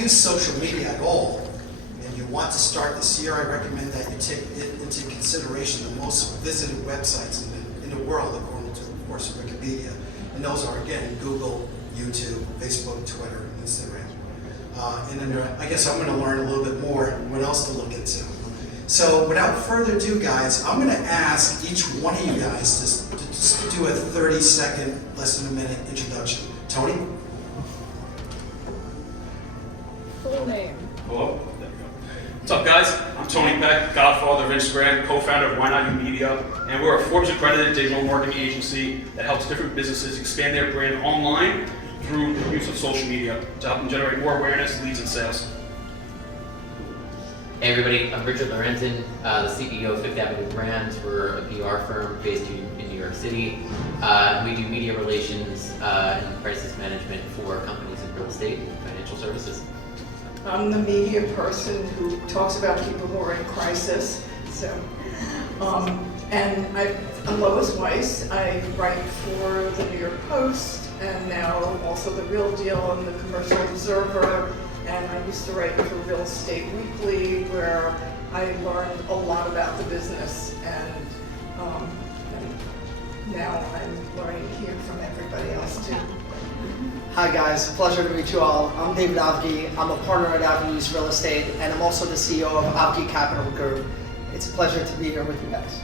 use social media at all, and you want to start this year, I recommend that you take it into consideration the most visited websites in the world, according to, of course, Wikipedia. And those are, again, Google, YouTube, Facebook, Twitter, Instagram. And then I guess I'm going to learn a little bit more what else to look into. So without further ado, guys, I'm going to ask each one of you guys to do a 30-second, less than a minute introduction. Tony? Full name. Hello? There we go. What's up, guys? I'm Tony Pec, godfather of Instagram, co-founder of YnotYou Media, and we're a Forbes-accredited digital marketing agency that helps different businesses expand their brand online through the use of social media to help them generate more awareness, leads, and sales. Hey everybody, I'm Lorenzen, the CEO of Fifth Avenue Brands. We're a PR firm based in New York City. We do media relations and crisis management for companies in real estate and financial services. I'm the media person who talks about people who are in crisis. And I'm Lois Weiss. I write for the New York Post and now also the Real Deal and the Commercial Observer. And I used to write for Real Estate Weekly, where I learned a lot about the business, and now I'm learning here from everybody else too. Hi guys, pleasure to meet you all. I'm David Avgi. I'm a partner at Avenues Real Estate, and I'm also the CEO of Avgi Capital Group. It's a pleasure to be here with you guys.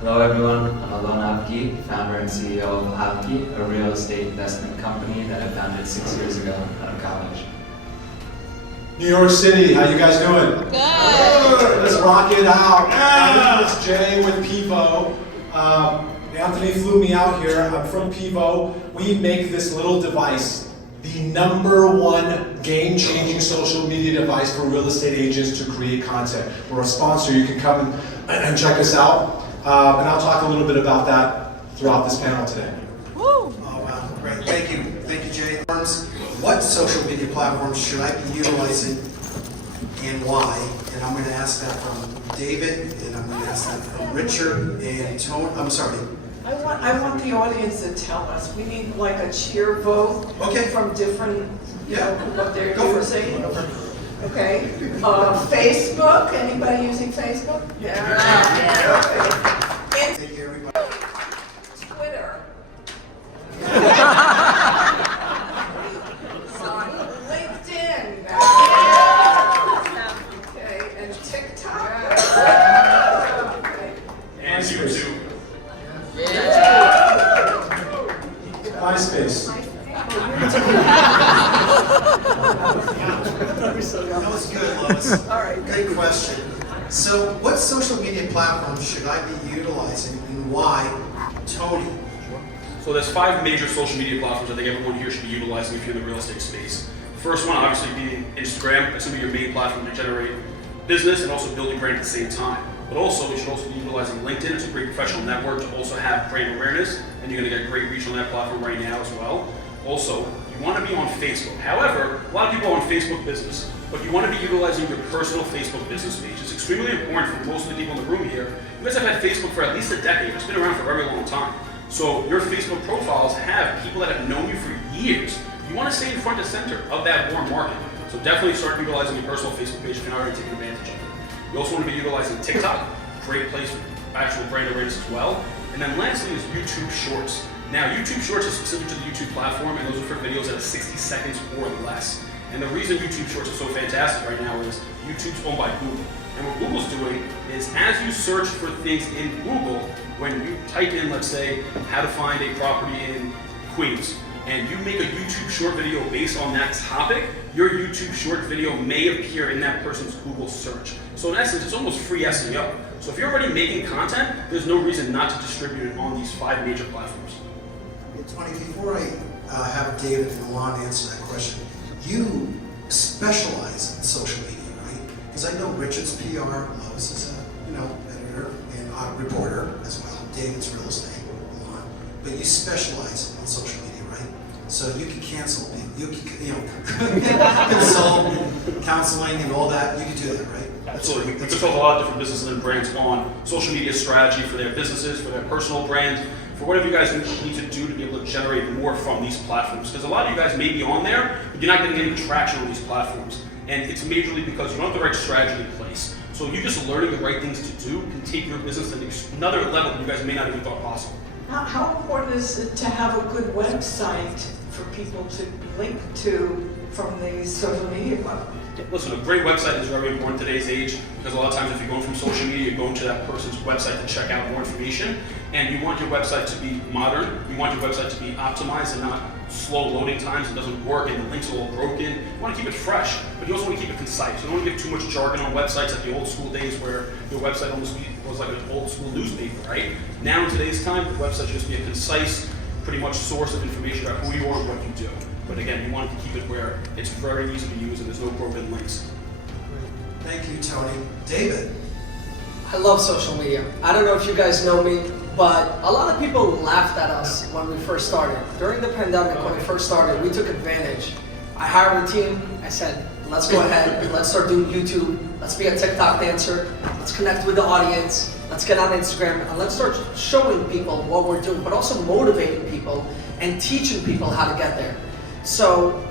Hello everyone, I'm Allon Avgi, founder and CEO of Avgi, a real estate investment company that I founded 6 years ago out of college. New York City, how you guys doing? Good. Let's rock it out. My name is Jay with Pivo. Anthony flew me out here. I'm from Pivo. We make this little device, the #1 game-changing social media device for real estate agents to create content. We're a sponsor. You can come and check us out. And I'll talk a little bit about that throughout this panel today. Woo! Oh, wow, great. Thank you. Thank you, Jay. What social media platforms should I be utilizing and why? And I'm going to ask that from David, and I'm going to ask that from Richard and Tony. I'm sorry. I want the audience to tell us. We need like a cheer vote from different, what they're using. Okay. Facebook. Anybody using Facebook? Yeah. Okay. Thank you, everybody. Twitter. LinkedIn. Okay, and TikTok. Okay. And YouTube. MySpace. That was good, Lois. All right. Good question. So, what social media platforms should I be utilizing and why? Tony. So there's 5 major social media platforms I think everyone here should be utilizing if you're in the real estate space. First one, obviously, being Instagram. That's going to be your main platform to generate business and also building brand at the same time. But also, you should also be utilizing LinkedIn. It's a great professional network to also have brand awareness, and you're going to get great reach on that platform right now as well. Also, you want to be on Facebook. However, a lot of people are on Facebook business, but you want to be utilizing your personal Facebook business page. It's extremely important for most of the people in the room here. You guys have had Facebook for at least a decade. It's been around for a very long time. So your Facebook profiles have people that have known you for years. You want to stay in front and center of that warm market. So definitely start utilizing your personal Facebook page if you're not already taking advantage of it. You also want to be utilizing TikTok, great place for actual brand awareness as well. And then lastly is YouTube Shorts. Now YouTube Shorts is specific to the YouTube platform, and those are for videos that are 60 seconds or less. And the reason YouTube Shorts is so fantastic right now is YouTube's owned by Google. And what Google's doing is as you search for things in Google, when you type in, let's say, how to find a property in Queens, and you make a YouTube short video based on that topic, your YouTube short video may appear in that person's Google search. So in essence, it's almost free SEO. So if you're already making content, there's no reason not to distribute it on these 5 major platforms. Tony, before I have David and Allon answer that question, you specialize in social media, right? Because I know Richard's PR, Lois is a editor and reporter as well. David's real estate, Allon. But you specialize in social media, right? So you can cancel people, you can consult, counseling, and all that. You can do that, right? Absolutely. We consult a lot of different businesses and brands on social media strategy for their businesses, for their personal brand, for whatever you guys need to do to be able to generate more from these platforms. Because a lot of you guys may be on there, but you're not getting any traction on these platforms. And it's majorly because you don't have the right strategy in place. So you just learning the right things to do can take your business to another level that you guys may not even thought possible. How important is it to have a good website for people to link to from these social media platforms? Listen, a great website is very important in today's age because a lot of times if you're going from social media, you're going to that person's website to check out more information. And you want your website to be modern, you want your website to be optimized and not slow loading times, it doesn't work and the links are all broken. You want to keep it fresh, but you also want to keep it concise. You don't want to give too much jargon on websites like the old school days where your website almost was like an old school newspaper, right? Now in today's time, the website should just be a concise, pretty much source of information about who you are and what you do. But again, you want to keep it where it's very easy to use and there's no broken links. Thank you, Tony. David? I love social media. I don't know if you guys know me, but a lot of people laughed at us when we first started. During the pandemic, when we first started, we took advantage. I hired a team. I said, let's go ahead and let's start doing YouTube. Let's be a TikTok dancer. Let's connect with the audience. Let's get on Instagram and let's start showing people what we're doing, but also motivating people and teaching people how to get there. So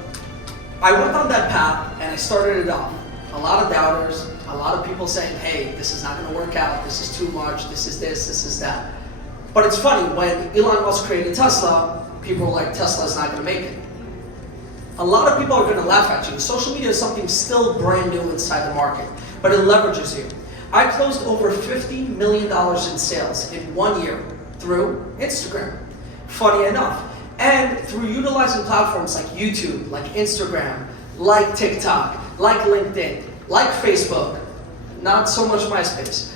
I went on that path and I started it off. A lot of doubters, a lot of people saying, hey, this is not going to work out, this is too much, this is this is that. But it's funny, when Elon Musk created Tesla, people were like, Tesla's not going to make it. A lot of people are going to laugh at you. Social media is something still brand new inside the market, but it leverages you. I closed over $50 million in sales in 1 year through Instagram, funny enough. And through utilizing platforms like YouTube, like Instagram, like TikTok, like LinkedIn, like Facebook, not so much MySpace.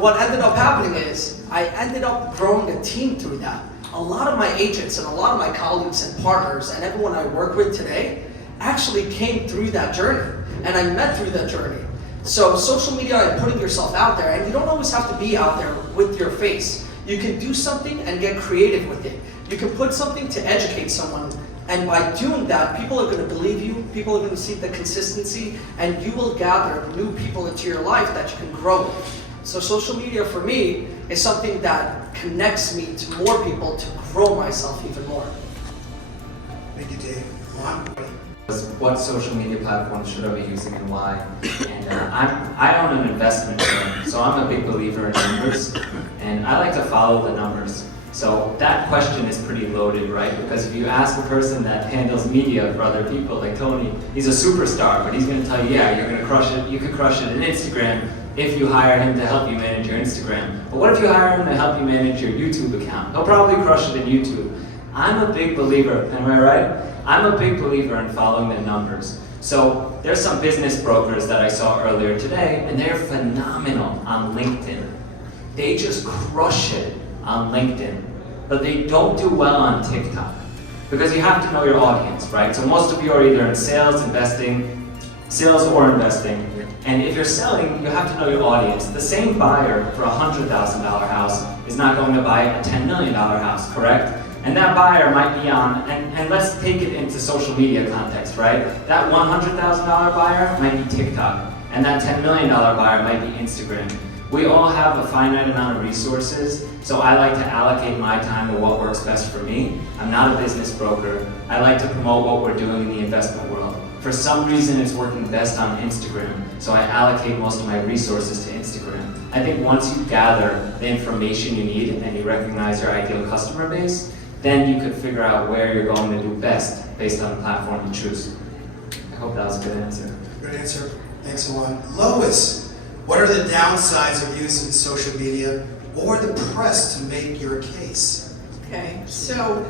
What ended up happening is I ended up growing a team through that. A lot of my agents and a lot of my colleagues and partners and everyone I work with today actually came through that journey and I met through that journey. So social media and putting yourself out there, and you don't always have to be out there with your face. You can do something and get creative with it. You can put something to educate someone, and by doing that, people are going to believe you, people are going to see the consistency, and you will gather new people into your life that you can grow with. So social media for me is something that connects me to more people to grow myself even more. Thank you, Dave. Juan? What social media platforms should I be using and why? And I own an investment firm, so I'm a big believer in numbers, and I like to follow the numbers. So that question is pretty loaded, right? Because if you ask a person that handles media for other people, like Tony, he's a superstar, but he's going to tell you, yeah, you're going to crush it. You could crush it in Instagram if you hire him to help you manage your Instagram. But what if you hire him to help you manage your YouTube account? He'll probably crush it in YouTube. I'm a big believer, am I right? I'm a big believer in following the numbers. So there's some business brokers that I saw earlier today, and they're phenomenal on LinkedIn. They just crush it on LinkedIn, but they don't do well on TikTok because you have to know your audience, right? So most of you are either in sales or investing, and if you're selling, you have to know your audience. The same buyer for a $100,000 house is not going to buy a $10 million house, correct? And that buyer might be on, and let's take it into social media context, right? That $100,000 buyer might be TikTok, and that $10 million buyer might be Instagram. We all have a finite amount of resources, so I like to allocate my time to what works best for me. I'm not a business broker. I like to promote what we're doing in the investment world. For some reason, it's working best on Instagram, so I allocate most of my resources to Instagram. I think once you gather the information you need and you recognize your ideal customer base, then you could figure out where you're going to do best based on the platform you choose. I hope that was a good answer. Good answer. Thanks, Juan. Lois, what are the downsides of using social media or the press to make your case? Okay, so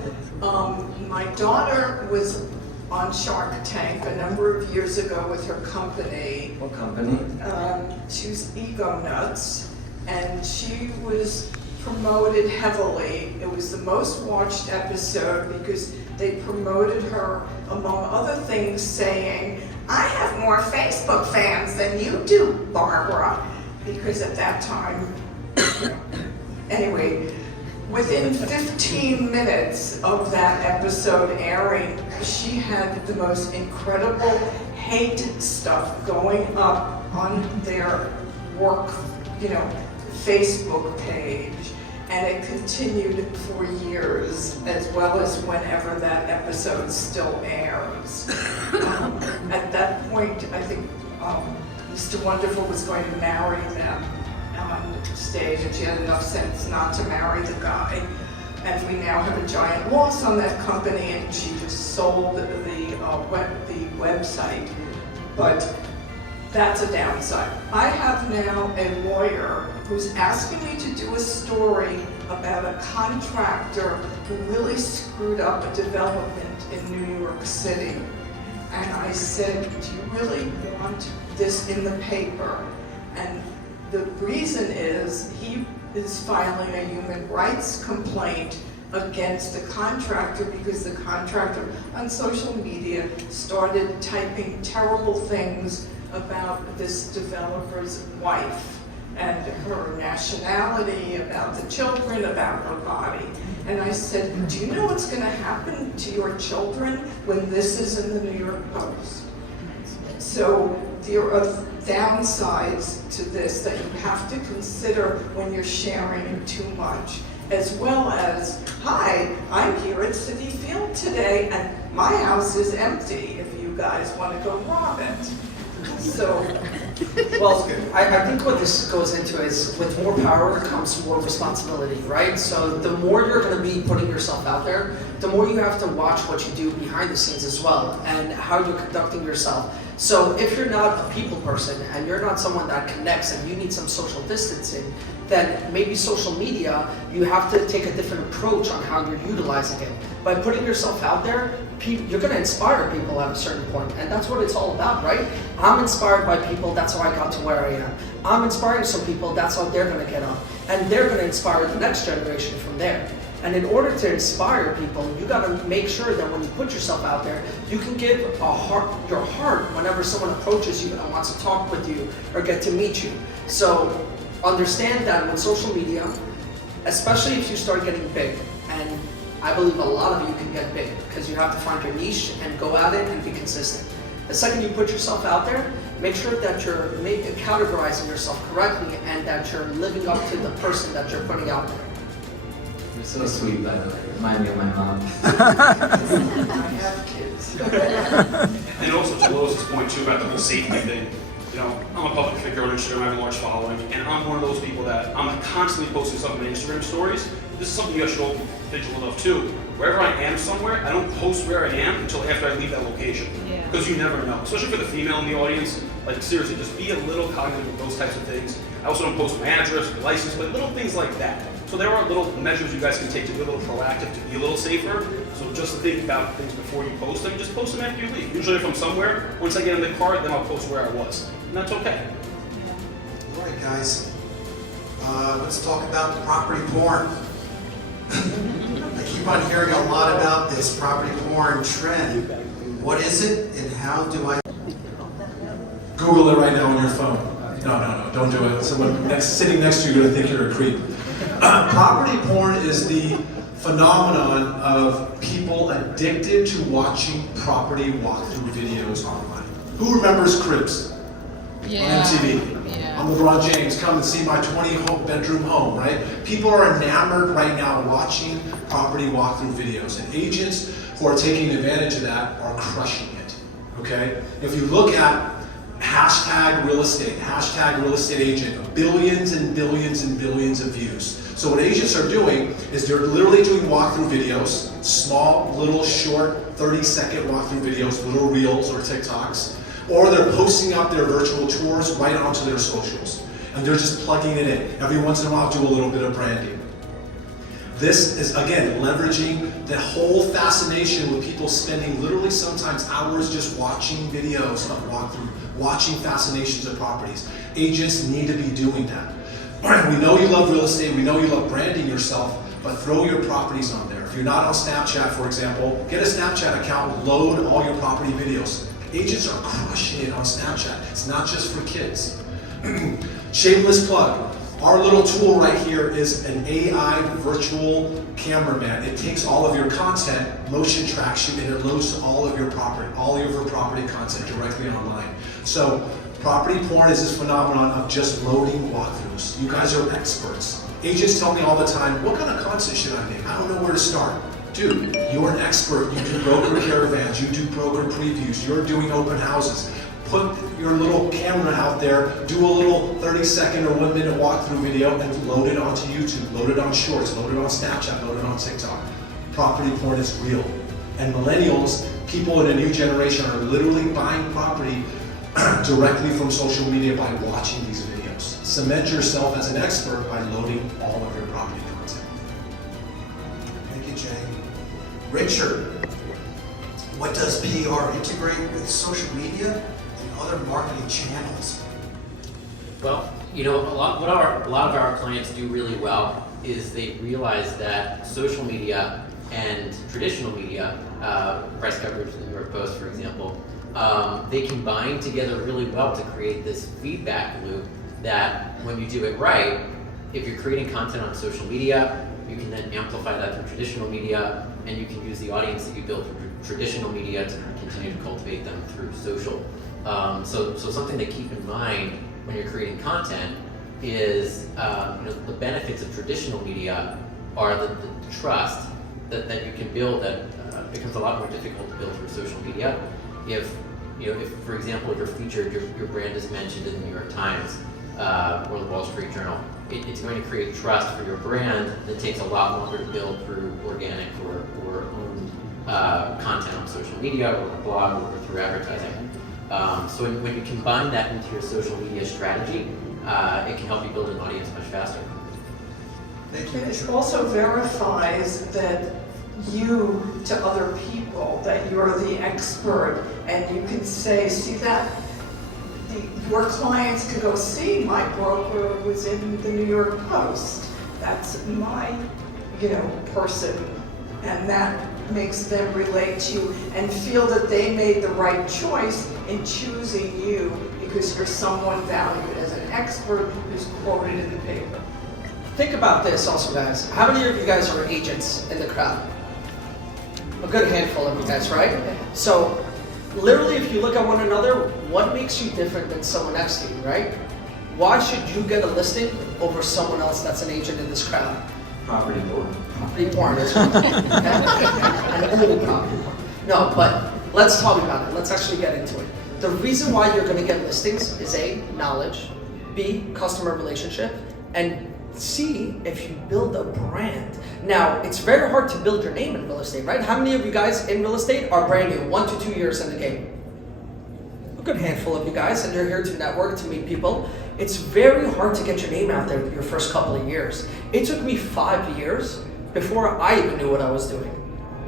my daughter was on Shark Tank a number of years ago with her company. What company? She was Ego Nuts, and she was promoted heavily. It was the most watched episode because they promoted her, among other things, saying, I have more Facebook fans than you do, Barbara, because at that time, anyway, within 15 minutes of that episode airing, she had the most incredible hate stuff going up on their work, Facebook page. And it continued for years, as well as whenever that episode still airs. At that point, I think Mr. Wonderful was going to marry them on stage, and she had enough sense not to marry the guy. And we now have a giant loss on that company, and she just sold the website. But that's a downside. I have now a lawyer who's asking me to do a story about a contractor who really screwed up a development in New York City. And I said, do you really want this in the paper? And the reason is he is filing a human rights complaint against the contractor because the contractor on social media started typing terrible things about this developer's wife and her nationality, about the children, about her body. And I said, do you know what's going to happen to your children when this is in the New York Post? So there are downsides to this that you have to consider when you're sharing too much, as well as, hi, I'm here at City Field today and my house is empty if you guys want to go rob it. So, Well, I think what this goes into is with more power comes more responsibility, right? So the more you're going to be putting yourself out there, the more you have to watch what you do behind the scenes as well and how you're conducting yourself. So if you're not a people person and you're not someone that connects and you need some social distancing, then maybe social media, you have to take a different approach on how you're utilizing it. By putting yourself out there, you're going to inspire people at a certain point, and that's what it's all about, right? I'm inspired by people, that's how I got to where I am. I'm inspiring some people, that's how they're going to get on. And they're going to inspire the next generation from there. And in order to inspire people, you got to make sure that when you put yourself out there, you can give your heart whenever someone approaches you and wants to talk with you or get to meet you. So understand that with social media, especially if you start getting big, and I believe a lot of you can get big because you have to find your niche and go at it and be consistent. The second you put yourself out there, make sure that you're categorizing yourself correctly and that you're living up to the person that you're putting out there. You're so sweet, by the way. Remind me of my mom. I have kids. And also to Lois's point too about the whole safety thing. You know, I'm a public figure on Instagram, I have a large following, and I'm one of those people that I'm constantly posting stuff on my Instagram stories. This is something you guys should all be vigilant of too. Wherever I am somewhere, I don't post where I am until after I leave that location. Because you never know, especially for the female in the audience. Like seriously, just be a little cognizant of those types of things. I also don't post my address, my license plate, little things like that. So there are little measures you guys can take to be a little proactive, to be a little safer. So just to think about things before you post them, just post them after you leave. Usually if I'm somewhere, once I get in the car, then I'll post where I was. And that's okay. All right, guys. Let's talk about property porn. I keep on hearing a lot about this property porn trend. What is it and how do I... Google it right now on your phone. No, don't do it. Someone sitting next to you is going to think you're a creep. Property porn is the phenomenon of people addicted to watching property walkthrough videos online. Who remembers Cribs on MTV? Yeah. I'm LeBron James, come and see my 20-bedroom home, right? People are enamored right now watching property walkthrough videos, and agents who are taking advantage of that are crushing it, okay? If you look at hashtag real estate agent, billions and billions and billions of views. So what agents are doing is they're literally doing walkthrough videos, small, little, short, 30-second walkthrough videos, little reels or TikToks, or they're posting up their virtual tours right onto their socials. And they're just plugging it in. Every once in a while, do a little bit of branding. This is, again, leveraging the whole fascination with people spending literally sometimes hours just watching videos of walkthrough, watching fascinations of properties. Agents need to be doing that. We know you love real estate, we know you love branding yourself, but throw your properties on there. If you're not on Snapchat, for example, get a Snapchat account, load all your property videos. Agents are crushing it on Snapchat. It's not just for kids. Shameless plug. Our little tool right here is an AI virtual cameraman. It takes all of your content, motion tracks you, and it loads all of your property content directly online. So Property porn is this phenomenon of just loading walkthroughs. You guys are experts. Agents tell me all the time, what kind of content should I make? I don't know where to start. Dude, you're an expert. You do broker caravans, you do broker previews, you're doing open houses. Put your little camera out there, do a little 30-second or 1-minute walkthrough video and load it onto YouTube, load it on Shorts, load it on Snapchat, load it on TikTok. Property porn is real. And millennials, people in a new generation, are literally buying property directly from social media by watching these videos. Cement yourself as an expert by loading all of your property content. Thank you, Jay. Richard, what does PR integrate with social media and other marketing channels? Well, you know, a lot of our clients do really well is they realize that social media and traditional media, press coverage in the New York Post, for example, they combine together really well to create this feedback loop that when you do it right, if you're creating content on social media, you can then amplify that through traditional media, and you can use the audience that you built through traditional media to continue to cultivate them through social. So something to keep in mind when you're creating content is the benefits of traditional media are the trust that you can build that becomes a lot more difficult to build through social media. If for example, you're featured, your brand is mentioned in the New York Times or the Wall Street Journal, it's going to create trust for your brand that takes a lot longer to build through organic or owned content on social media or a blog or through advertising. So when you combine that into your social media strategy, it can help you build an audience much faster. Thank you, It Richard. also verifies that you to other people, that you're the expert, and you can say, see that? Your clients can go, see, my broker was in the New York Post. That's my, person. And that makes them relate to you and feel that they made the right choice in choosing you because you're someone valued as an expert who's quoted in the paper. Think about this also, guys. How many of you guys are agents in the crowd? A good handful of you guys, right? So, literally, if you look at one another, what makes you different than someone next to you, right? Why should you get a listing over someone else that's an agent in this crowd? Property porn. Property porn. An old property porn. No, but let's talk about it. Let's actually get into it. The reason why you're going to get listings is A, knowledge, B, customer relationship, and C, if you build a brand. Now, it's very hard to build your name in real estate, right? How many of you guys in real estate are brand new, 1 to 2 years in the game? A good handful of you guys, and you're here to network, to meet people. It's very hard to get your name out there your first couple of years. It took me 5 years before I even knew what I was doing.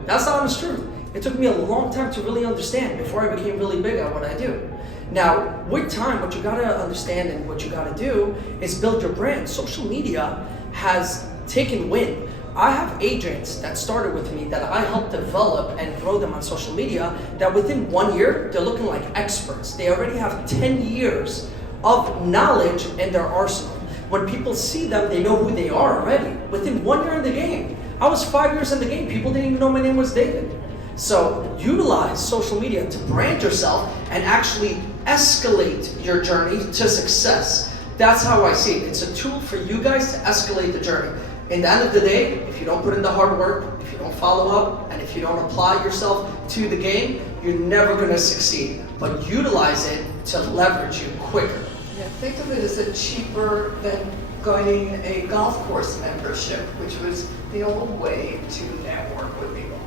That's the honest truth. It took me a long time to really understand before I became really big at what I do. Now, with time, what you gotta understand and what you gotta do is build your brand. Social media has taken wind. I have agents that started with me that I helped develop and grow them on social media that within 1 year, they're looking like experts. They already have 10 years of knowledge in their arsenal. When people see them, they know who they are already. Within 1 year in the game. I was 5 years in the game. People didn't even know my name was David. So utilize social media to brand yourself and actually escalate your journey to success. That's how I see it. It's a tool for you guys to escalate the journey. In the end of the day, if you don't put in the hard work, if you don't follow up, and if you don't apply yourself to the game, you're never going to succeed. But utilize it to leverage you quicker. Yeah, think of it as a cheaper than getting a golf course membership, which was the old way to network with people.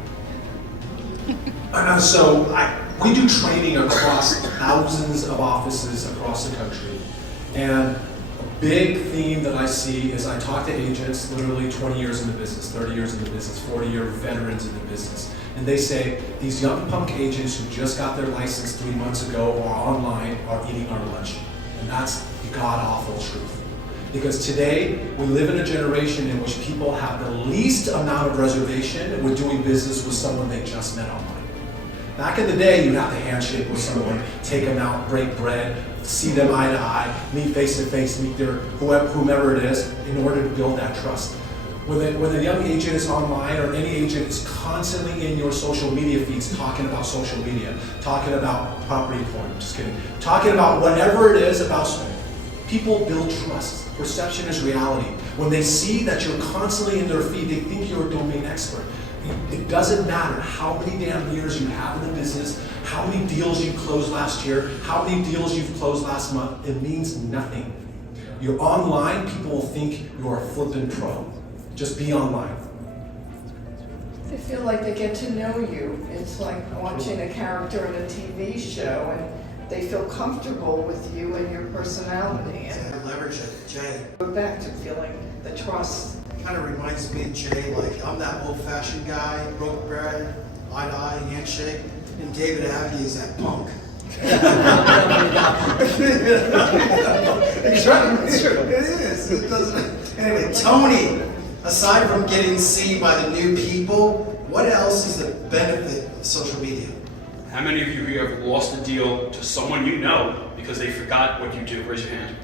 So we do training across thousands of offices across the country, and a big theme that I see is I talk to agents literally 20 years in the business, 30 years in the business, 40-year veterans in the business, and they say these young punk agents who just got their license 3 months ago or online are eating our lunch, and that's the god-awful truth. Because today, we live in a generation in which people have the least amount of reservation with doing business with someone they just met online. Back in the day, you'd have to handshake with someone, take them out, break bread, see them eye to eye, meet face to face, meet their whomever it is, in order to build that trust. When a young agent is online, or any agent is constantly in your social media feeds talking about social media, talking about property porn. Just kidding. Talking about whatever it is about people build trust. Perception is reality. When they see that you're constantly in their feed, they think you're a domain expert. It doesn't matter how many damn years you have in the business, how many deals you closed last year, how many deals you've closed last month. It means nothing. You're online, people will think you're a flippin' pro. Just be online. They feel like they get to know you. It's like watching a character in a TV show, and they feel comfortable with you and your personality. And I leverage it, Jay. go back to feeling the trust. Kind of reminds me of Jay, like I'm that old-fashioned guy, broke bread, eye-to-eye, handshake, and David Avgi is that punk. It's right, it's true. It is. It doesn't. Anyway, Tony, aside from getting seen by the new people, what else is the benefit of social media? How many of you here have lost a deal to someone you know because they forgot what you do? Raise your hand.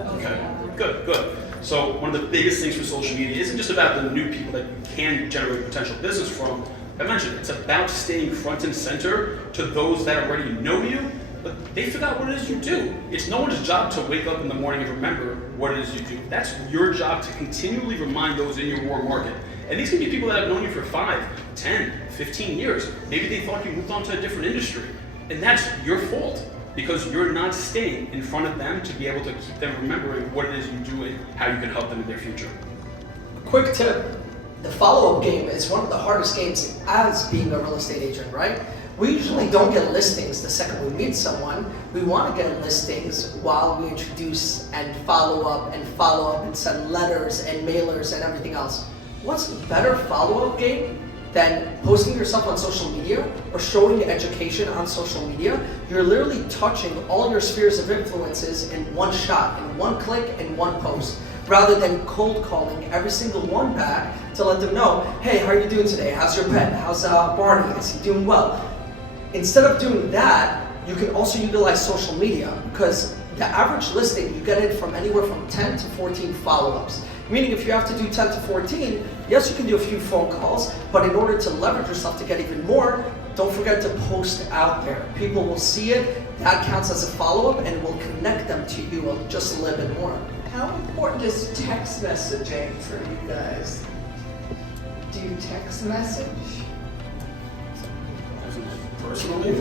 Okay, good, good. So one of the biggest things for social media isn't just about the new people that you can generate potential business from. I mentioned it's about staying front and center to those that already know you, but they forgot what it is you do. It's no one's job to wake up in the morning and remember what it is you do. That's your job to continually remind those in your warm market. And these can be people that have known you for 5, 10, 15 years. Maybe they thought you moved on to a different industry. And that's your fault, because you're not staying in front of them to be able to keep them remembering what it is you do and how you can help them in their future. Quick tip, the follow-up game is one of the hardest games as being a real estate agent, right? We usually don't get listings the second we meet someone. We want to get listings while we introduce and follow up and send letters and mailers and everything else. What's a better follow-up game than posting yourself on social media or showing education on social media? You're literally touching all your spheres of influences in one shot, in one click, in one post, rather than cold calling every single one back to let them know, hey, how are you doing today? How's your pet? How's Barney? Is he doing well? Instead of doing that, you can also utilize social media, because the average listing, you get it from anywhere from 10 to 14 follow-ups. Meaning if you have to do 10 to 14, yes, you can do a few phone calls, but in order to leverage yourself to get even more, don't forget to post out there. People will see it, that counts as a follow-up, and it will connect them to you just a little bit more. How important is text messaging for you guys? Do you text message? Personally? I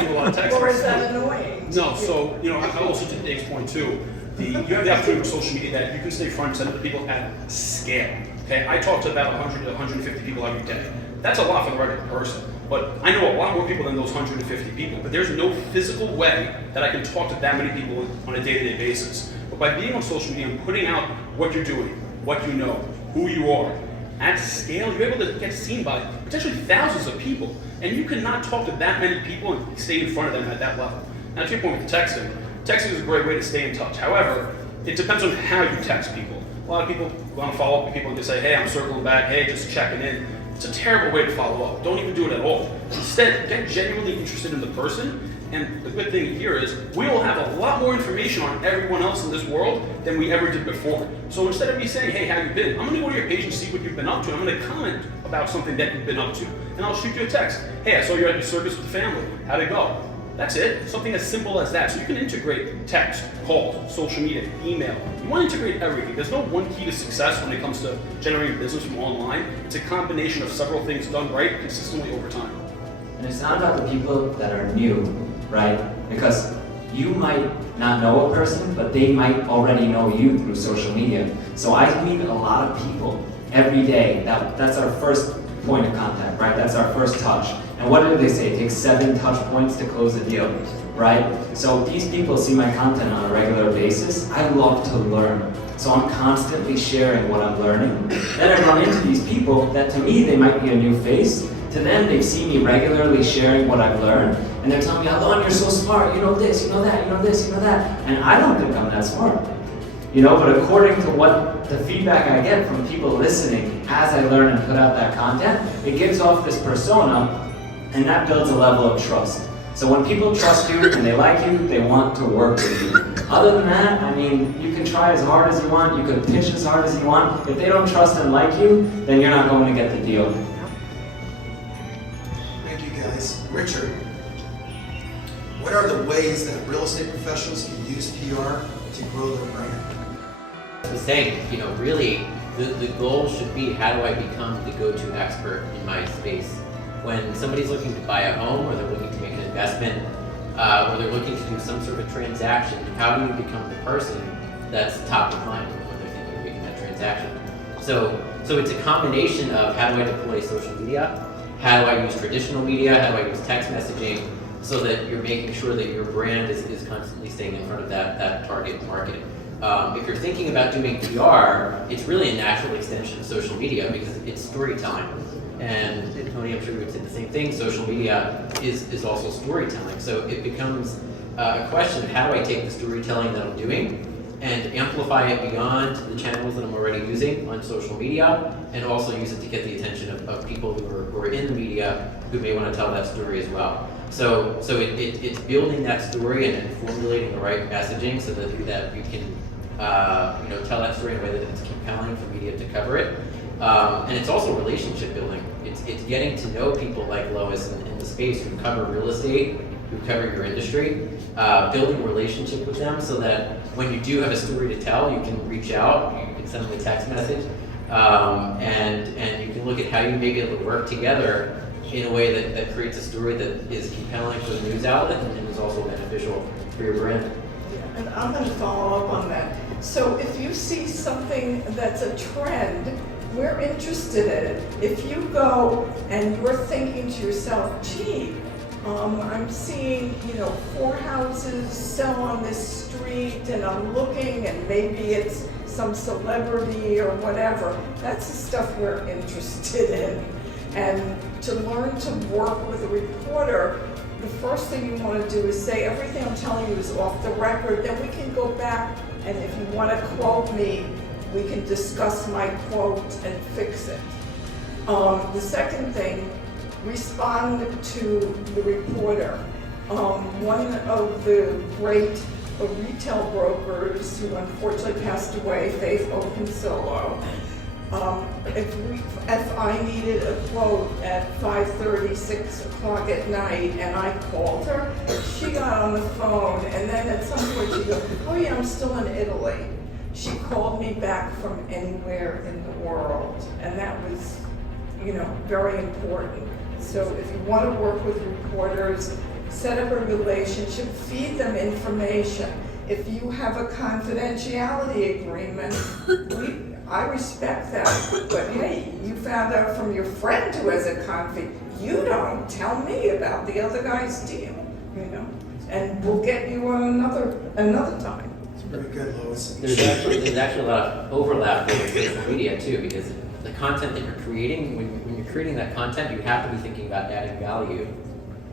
do a lot of texting. Or is that annoying? No, so, I also to Dave's point too, you have the opportunity with social media that you can stay front and center to people at scale. Okay, I talk to about 100 to 150 people every day. That's a lot for the regular person, but I know a lot more people than those 150 people, but there's no physical way that I can talk to that many people on a day-to-day basis. But by being on social media and putting out what you're doing, what you know, who you are, at scale, you're able to get seen by potentially thousands of people, and you cannot talk to that many people and stay in front of them at that level. Now, to your point with texting is a great way to stay in touch. However, it depends on how you text people. A lot of people want to follow up with people and just say, hey, I'm circling back, hey, just checking in. It's a terrible way to follow up. Don't even do it at all. Instead, get genuinely interested in the person. And the good thing here is we will have a lot more information on everyone else in this world than we ever did before. So instead of me saying, hey, how you been? I'm gonna go to your page and see what you've been up to. I'm gonna comment about something that you've been up to. And I'll shoot you a text. Hey, I saw you at the circus with the family. How'd it go? That's it. Something as simple as that. So you can integrate text, calls, social media, email. You want to integrate everything. There's no one key to success when it comes to generating business from online. It's a combination of several things done right consistently over time. And it's not about the people that are new, right? Because you might not know a person, but they might already know you through social media. So I meet a lot of people every day. That's our first point of contact, right? That's our first touch. And what do they say? It takes 7 touch points to close a deal, right? So these people see my content on a regular basis. I love to learn. So I'm constantly sharing what I'm learning. Then I run into these people that to me, they might be a new face. To them, they see me regularly sharing what I've learned. And they're telling me, Allon, you're so smart. You know this, you know that, you know this, you know that. And I don't think I'm that smart. But according to what the feedback I get from people listening as I learn and put out that content, it gives off this persona, and that builds a level of trust. So when people trust you and they like you, they want to work with you. Other than that, you can try as hard as you want, you can pitch as hard as you want. If they don't trust and like you, then you're not going to get the deal. Richard, what are the ways that real estate professionals can use PR to grow their brand? I was saying, really, the goal should be, how do I become the go-to expert in my space? When somebody's looking to buy a home, or they're looking to make an investment, or they're looking to do some sort of transaction, how do you become the person that's top of mind when they're thinking of making that transaction? So it's a combination of, how do I deploy social media? How do I use traditional media? How do I use text messaging? So that you're making sure that your brand is constantly staying in front of that target market. If you're thinking about doing PR, it's really a natural extension of social media because it's storytelling. And Tony, I'm sure you would say the same thing, social media is also storytelling. So it becomes a question of, how do I take the storytelling that I'm doing and amplify it beyond the channels that I'm already using on social media, and also use it to get the attention of people who are in the media who may want to tell that story as well. So it's building that story and formulating the right messaging so that you can tell that story in a way that it's compelling for media to cover it. And it's also relationship building. It's getting to know people like Lois in the space who cover real estate, who cover your industry, building a relationship with them so that when you do have a story to tell, you can reach out, you can send them a text message, and you can look at how you may be able to work together in a way that creates a story that is compelling for the news outlet and is also beneficial for your brand. And I'm going to follow up on that. So if you see something that's a trend, we're interested in it. If you go and you're thinking to yourself, gee, I'm seeing, 4 houses sell on this street, and I'm looking, and maybe it's some celebrity or whatever. That's the stuff we're interested in. And to learn to work with a reporter, the first thing you want to do is say, everything I'm telling you is off the record. Then we can go back, and if you want to quote me, we can discuss my quote and fix it. The second thing, respond to the reporter. One of the great retail brokers who unfortunately passed away, Faith Opinsolo, if I needed a quote at 5:30, 6 o'clock at night, and I called her, she got on the phone, and then at some point she goes, oh yeah, I'm still in Italy. She called me back from anywhere in the world, and that was, very important. So if you want to work with reporters, set up a relationship, feed them information. If you have a confidentiality agreement, I respect that, but hey, you found out from your friend who has a conflict, you don't tell me about the other guy's deal, and we'll get you on another time. Very good, Lois. There's actually a lot of overlap with social media too, because the content that you're creating, when you're creating that content, you have to be thinking about adding value,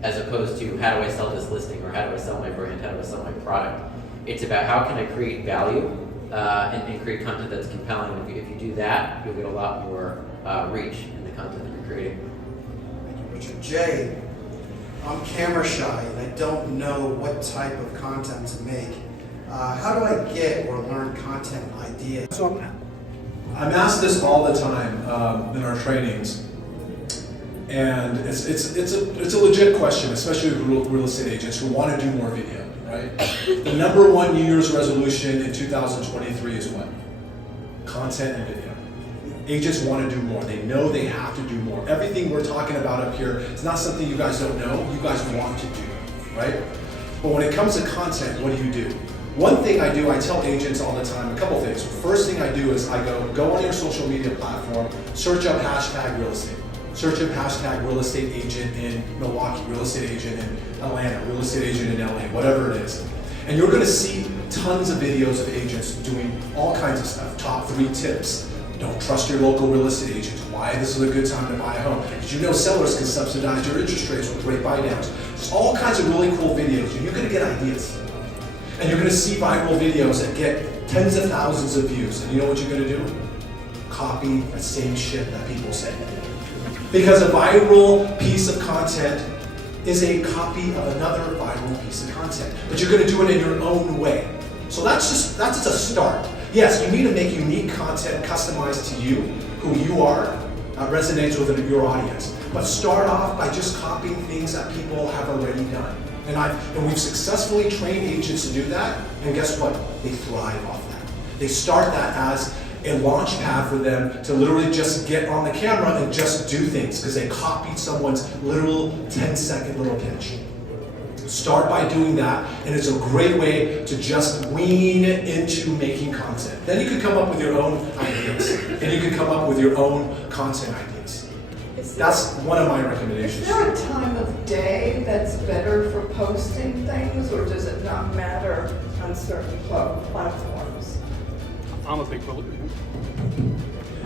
as opposed to, how do I sell this listing, or how do I sell my brand, how do I sell my product. It's about, how can I create value and create content that's compelling. And if you do that, you'll get a lot more reach in the content that you're creating. Thank you, Richard. Jay, I'm camera shy and I don't know what type of content to make. How do I get or learn content ideas? So I'm asked this all the time in our trainings, and it's a legit question, especially with real estate agents who want to do more video, right? The number one New Year's resolution in 2023 is what? Content and video. Agents want to do more. They know they have to do more. Everything we're talking about up here is not something you guys don't know, you guys want to do, right? But when it comes to content, what do? One thing I do, I tell agents all the time, a couple things. First thing I do is I go on your social media platform, search up hashtag real estate. Search up hashtag real estate agent in Milwaukee, real estate agent in Atlanta, real estate agent in LA, whatever it is. And you're gonna see tons of videos of agents doing all kinds of stuff. Top 3 tips. Don't trust your local real estate agents. Why this is a good time to buy a home. Did you know sellers can subsidize your interest rates with rate buy downs? There's all kinds of really cool videos, and you're gonna get ideas. And you're gonna see viral videos that get tens of thousands of views. And you know what you're gonna do? Copy the same shit that people say. Because a viral piece of content is a copy of another viral piece of content. But you're gonna do it in your own way. So that's just a start. Yes, you need to make unique content customized to you, who you are, that resonates with your audience. but start off by just copying things that people have already done. And we've successfully trained agents to do that, and guess what? They thrive off that. They start that as a launch pad for them to literally just get on the camera and just do things because they copied someone's literal 10-second little pitch. Start by doing that, and it's a great way to just wean into making content. Then you can come up with your own ideas, and you can come up with your own content ideas. That's one of my recommendations. Is there a time of day that's better for posting things, or does it not matter on certain platforms? I'm a big believer.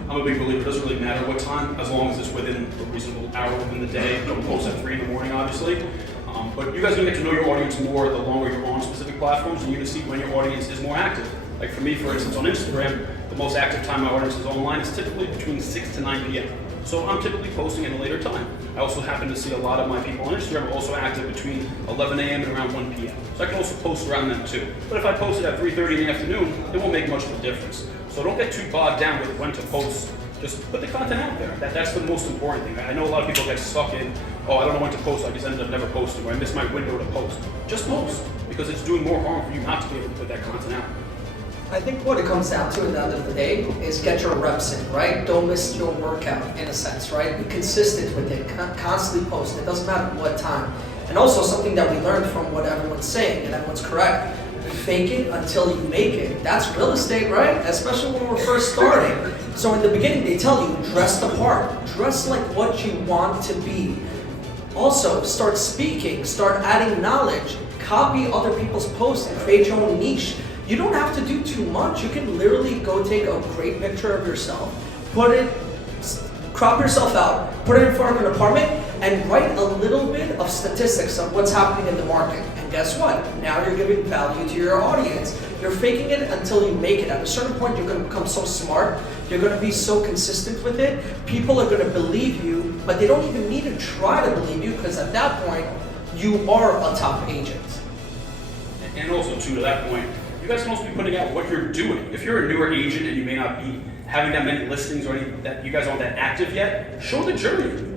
It doesn't really matter what time, as long as it's within a reasonable hour within the day. Don't post at 3 in the morning, obviously. But you guys are gonna get to know your audience more the longer you're on specific platforms, and you're gonna see when your audience is more active. Like for me, for instance, on Instagram, the most active time my audience is online is typically between 6 to 9 p.m. So I'm typically posting at a later time. I also happen to see a lot of my people on Instagram are also active between 11 a.m. and around 1 p.m. So I can also post around them too. But if I post it at 3:30 in the afternoon, it won't make much of a difference. So don't get too bogged down with when to post. Just put the content out there. That's the most important thing. I know a lot of people get stuck in, oh, I don't know when to post, I just ended up never posting, or I missed my window to post. Just post, because it's doing more harm for you not to be able to put that content out. I think what it comes down to at the end of the day is get your reps in, right? Don't miss your workout in a sense, right? Be consistent with it, constantly post. It doesn't matter what time. And also something that we learned from what everyone's saying, and everyone's correct, fake it until you make it. That's real estate, right? Especially when we're first starting. So in the beginning, they tell you, dress the part. Dress like what you want to be. Also, start speaking, start adding knowledge, copy other people's posts and create your own niche. You don't have to do too much. You can literally go take a great picture of yourself, crop yourself out, put it in front of an apartment, and write a little bit of statistics of what's happening in the market. And guess what? Now you're giving value to your audience. You're faking it until you make it. At a certain point, you're going to become so smart. You're going to be so consistent with it. People are going to believe you, but they don't even need to try to believe you because at that point, you are a top agent. And also, too, to that point, you guys can also be putting out what you're doing. If you're a newer agent and you may not be having that many listings or any that you guys aren't that active yet, show the journey.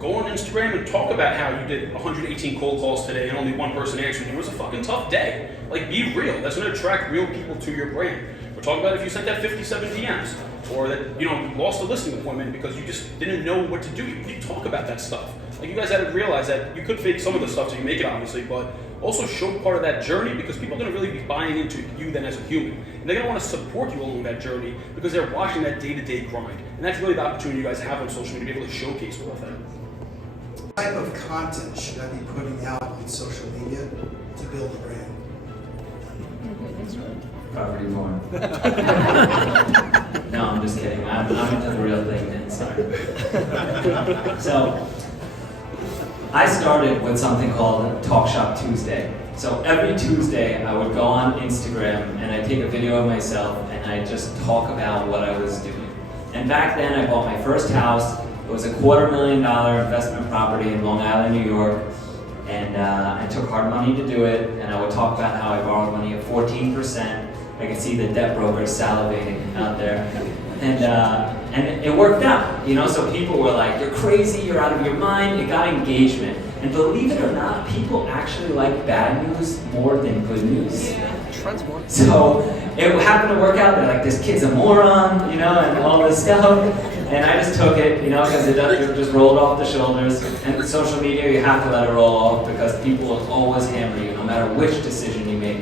Go on Instagram and talk about how you did 118 cold calls today and only one person answered you. It was a fucking tough day. Like, be real. That's going to attract real people to your brand. We're talking about if you sent that 57 DMs, or that, you lost a listing appointment because you just didn't know what to do. You talk about that stuff. Like, you guys had to realize that you could fake some of the stuff so you make it, obviously, but also show part of that journey, because people are going to really be buying into you then as a human. And they're going to want to support you along that journey because they're watching that day-to-day grind. And that's really the opportunity you guys have on social media to be able to showcase all of that. What type of content should I be putting out on social media to build a brand? Property porn. No, I'm just kidding. I'm into the real thing, man. Sorry. So, I started with something called Talk Shop Tuesday. So every Tuesday, I would go on Instagram and I'd take a video of myself and I'd just talk about what I was doing. And back then, I bought my first house. It was a $250,000 investment property in Long Island, New York. And I took hard money to do it. And I would talk about how I borrowed money at 14%. I could see the debt brokers salivating out there. And it worked out, so people were like, you're crazy, you're out of your mind. It got engagement. And believe it or not, people actually like bad news more than good news. So it happened to work out. They're like, this kid's a moron, and all this stuff. And I just took it, because it just rolled off the shoulders. And with social media, you have to let it roll off because people will always hammer you, no matter which decision you make.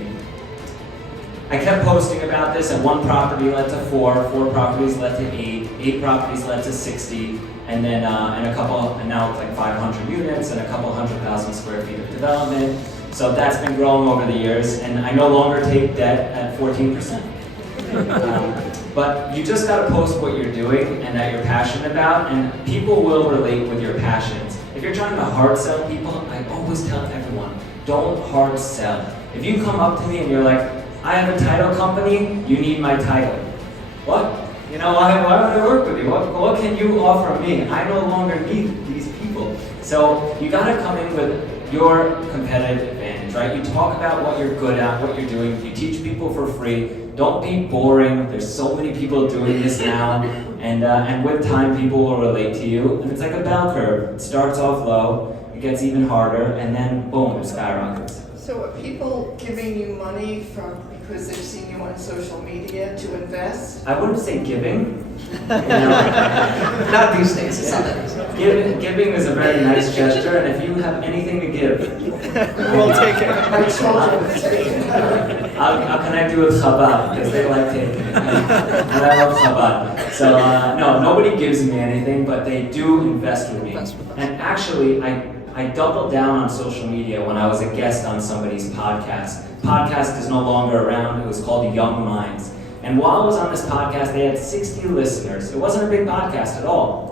I kept posting about this, and one property led to 4 properties led to 8 properties led to 60, and then and now it's like 500 units and a couple 100,000 square feet of development. So that's been growing over the years, and I no longer take debt at 14%. But you just gotta post what you're doing and that you're passionate about, and people will relate with your passions. If you're trying to hard sell people, I always tell everyone, don't hard sell. If you come up to me and you're like, I have a title company, you need my title. What? Why would I work with you? What can you offer me? I no longer need these people. So you gotta come in with your competitive advantage, right? You talk about what you're good at, what you're doing. You teach people for free. Don't be boring. There's so many people doing this now. And with time, people will relate to you, and it's like a bell curve. It starts off low, it gets even harder, and then boom, it skyrockets. So are people giving you money because they've seen you on social media to invest? I wouldn't say giving. You know, Not these days, it's not that easy. giving is a very nice gesture, and if you have anything to give, We'll take it. I'll connect you with Chabad, because they like taking it. And I love Chabad. So, no, nobody gives me anything, but they do invest with me. And actually, I doubled down on social media when I was a guest on somebody's podcast. Podcast is no longer around. It was called Young Minds. And while I was on this podcast, they had 60 listeners. It wasn't a big podcast at all.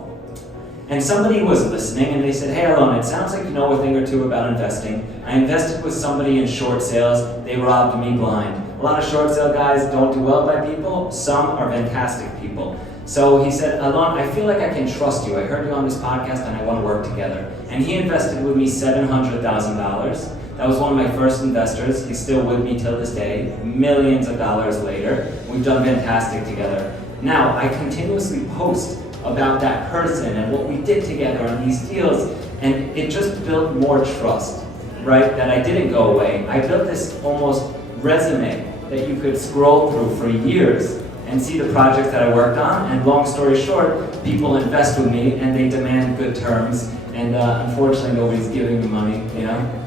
And somebody was listening and they said, hey, Allon, it sounds like you know a thing or two about investing. I invested with somebody in short sales. They robbed me blind. A lot of short sale guys don't do well by people. Some are fantastic people. So he said, Allon, I feel like I can trust you. I heard you on this podcast and I want to work together. And he invested with me $700,000. That was one of my first investors. He's still with me till this day, millions of dollars later. We've done fantastic together. Now, I continuously post about that person and what we did together on these deals, and it just built more trust, right? That I didn't go away. I built this almost resume that you could scroll through for years and see the projects that I worked on, and long story short, people invest with me and they demand good terms, and unfortunately nobody's giving me money, you know?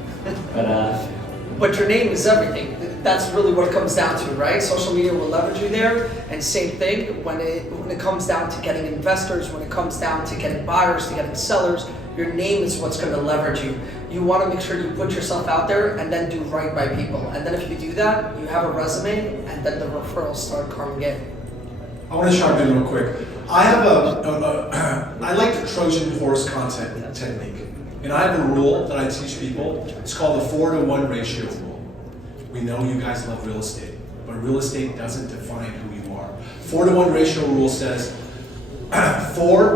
But your name is everything. That's really what it comes down to, right? Social media will leverage you there, and same thing when it comes down to getting investors, when it comes down to getting buyers, to getting sellers, your name is what's going to leverage you. You want to make sure you put yourself out there and then do right by people. And then if you do that, you have a resume, and then the referrals start coming in. I want to chime in real quick. I have I like the Trojan horse content technique. And I have a rule that I teach people. It's called the 4-to-1 ratio rule. We know you guys love real estate, but real estate doesn't define who you are. 4-to-1 ratio rule says 4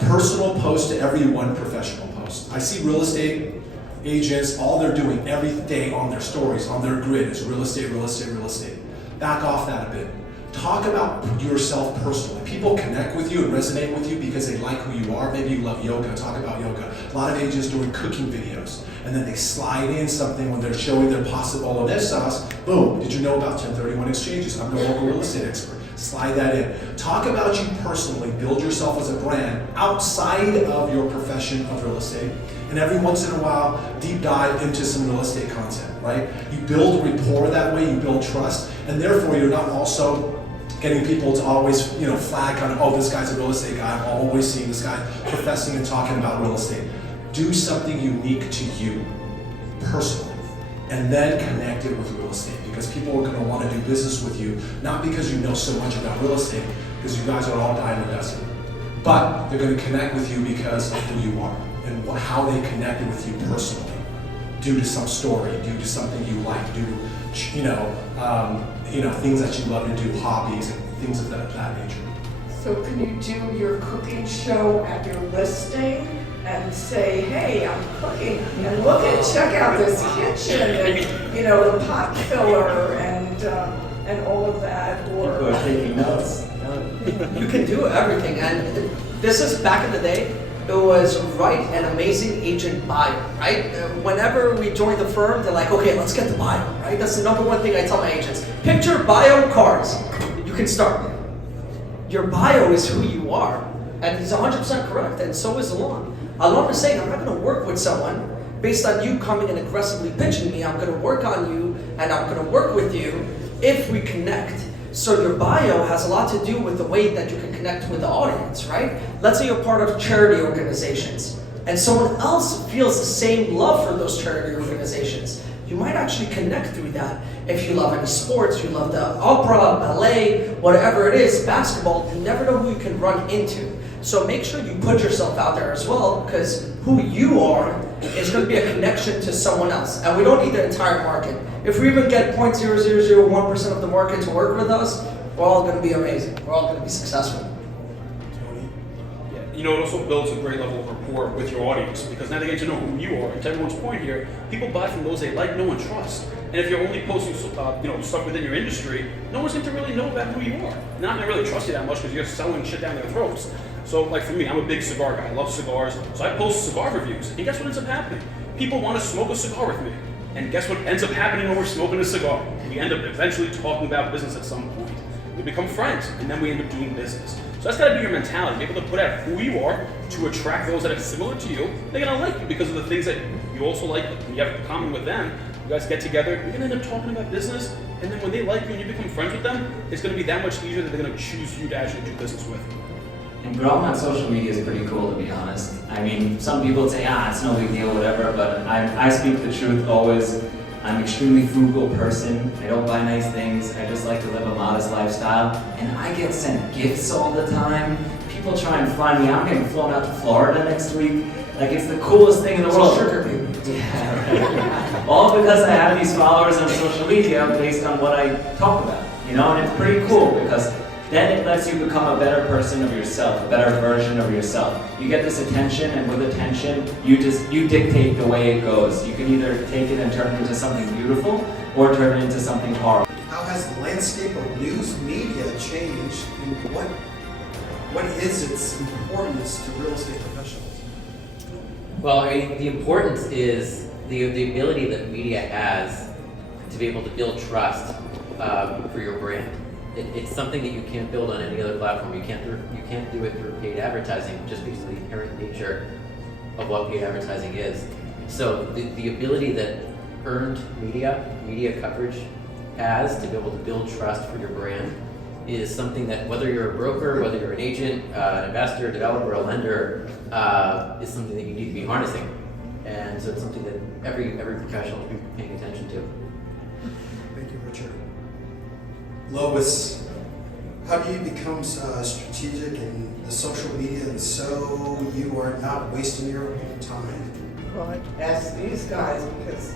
personal posts to every 1 professional post. I see real estate agents, all they're doing every day on their stories, on their grid is real estate, real estate, real estate. Back off that a bit. Talk about yourself personally. People connect with you and resonate with you because they like who you are. Maybe you love yoga, talk about yoga. A lot of agents doing cooking videos, and then they slide in something when they're showing their possible of their sauce. Boom, did you know about 1031 exchanges? I'm the local real estate expert. Slide that in. Talk about you personally. Build yourself as a brand outside of your profession of real estate. And every once in a while, deep dive into some real estate content, right? You build rapport that way, you build trust, and therefore you're not also getting people to always, flag on, oh, this guy's a real estate guy. I'm always seeing this guy professing and talking about real estate. Do something unique to you, personally, and then connect it with real estate, because people are going to want to do business with you, not because you know so much about real estate, because you guys are all dying a dozen, but they're going to connect with you because of who you are and how they connected with you personally, due to some story, due to something you like, due to things that you love to do, hobbies and things of that nature. So can you do your cooking show at your listing and say, hey, I'm cooking, and check out this kitchen, and the pot filler and all of that, or People are taking notes. You can do everything, and this is back in the day. It was write an amazing agent bio, right? Whenever we joined the firm, they're like, okay, let's get the bio, right? That's the number 1 thing I tell my agents. Picture bio cards. You can start. Your bio is who you are, and he's 100% correct, and so is Allon. Allon is saying, I'm not going to work with someone based on you coming and aggressively pitching me. I'm going to work on you, and I'm going to work with you if we connect. So your bio has a lot to do with the way that you can connect with the audience, right? Let's say you're part of charity organizations, and someone else feels the same love for those charity organizations. You might actually connect through that. If you love any sports, you love the opera, ballet, whatever it is, basketball, you never know who you can run into. So make sure you put yourself out there as well, because who you are is going to be a connection to someone else. And we don't need the entire market. If we even get 0.0001% of the market to work with us, we're all going to be amazing. We're all going to be successful. you know, it also builds a great level of rapport with your audience because now they get to know who you are. And to everyone's point here, people buy from those they like, know, and trust. And if you're only posting, stuff within your industry, no one's going to really know about who you are. They're not going to really trust you that much because you're selling shit down their throats. So, like for me, I'm a big cigar guy. I love cigars, so I post cigar reviews. And guess what ends up happening? People want to smoke a cigar with me. And guess what ends up happening when we're smoking a cigar? We end up eventually talking about business at some point. We become friends, and then we end up doing business. So that's got to be your mentality. Be able to put out who you are to attract those that are similar to you. They're going to like you because of the things that you also like and you have in common with them. You guys get together, you're going to end up talking about business, and then when they like you and you become friends with them, it's going to be that much easier that they're going to choose you to actually do business with. And growing on social media is pretty cool, to be honest. I mean, some people say, it's no big deal, whatever, but I speak the truth always. I'm an extremely frugal person. I don't buy nice things. I just like to live a modest lifestyle. And I get sent gifts all the time. People try and find me. I'm getting flown out to Florida next week. Like, it's the coolest thing in the world. Sugar baby. Yeah, right. All because I have these followers on social media based on what I talk about, you know? And it's pretty cool because then it lets you become a better person of yourself, a better version of yourself. You get this attention, and with attention, you dictate the way it goes. You can either take it and turn it into something beautiful, or turn it into something horrible. How has the landscape of news media changed, and what is its importance to real estate professionals? Well, I mean, the importance is the ability that media has to be able to build trust for your brand. It's something that you can't build on any other platform. You can't do it through paid advertising, just because of the inherent nature of what paid advertising is. So the ability that earned media coverage has to be able to build trust for your brand is something that, whether you're a broker, whether you're an agent, an investor, a developer, a lender, is something that you need to be harnessing. And so it's something that every professional should be paying attention to. Thank you, Richard. Lois, how do you become strategic in the social media and so you are not wasting your own time? Well, I ask these guys because,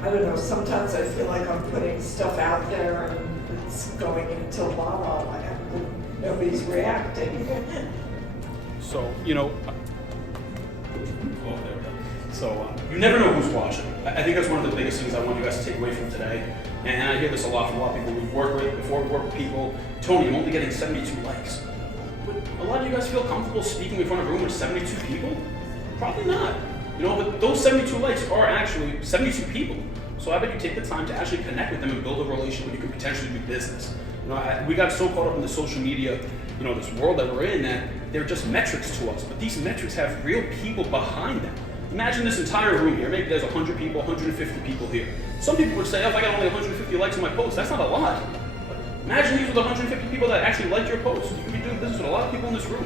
I don't know, sometimes I feel like I'm putting stuff out there and it's going into la-la land and nobody's reacting. So, you never know who's watching. I think that's one of the biggest things I want you guys to take away from today. And I hear this a lot from a lot of people we've worked with, before we work with people. Tony, I'm only getting 72 likes. Would a lot of you guys feel comfortable speaking in front of a room with 72 people? Probably not. But those 72 likes are actually 72 people. So I bet you take the time to actually connect with them and build a relationship where you can potentially do business. We got so caught up in the social media, this world that we're in, that they're just metrics to us. But these metrics have real people behind them. Imagine this entire room here. Maybe there's 100 people, 150 people here. Some people would say, if I got only 150 likes on my post, that's not a lot. But imagine these are the 150 people that actually liked your post. You could be doing business with a lot of people in this room.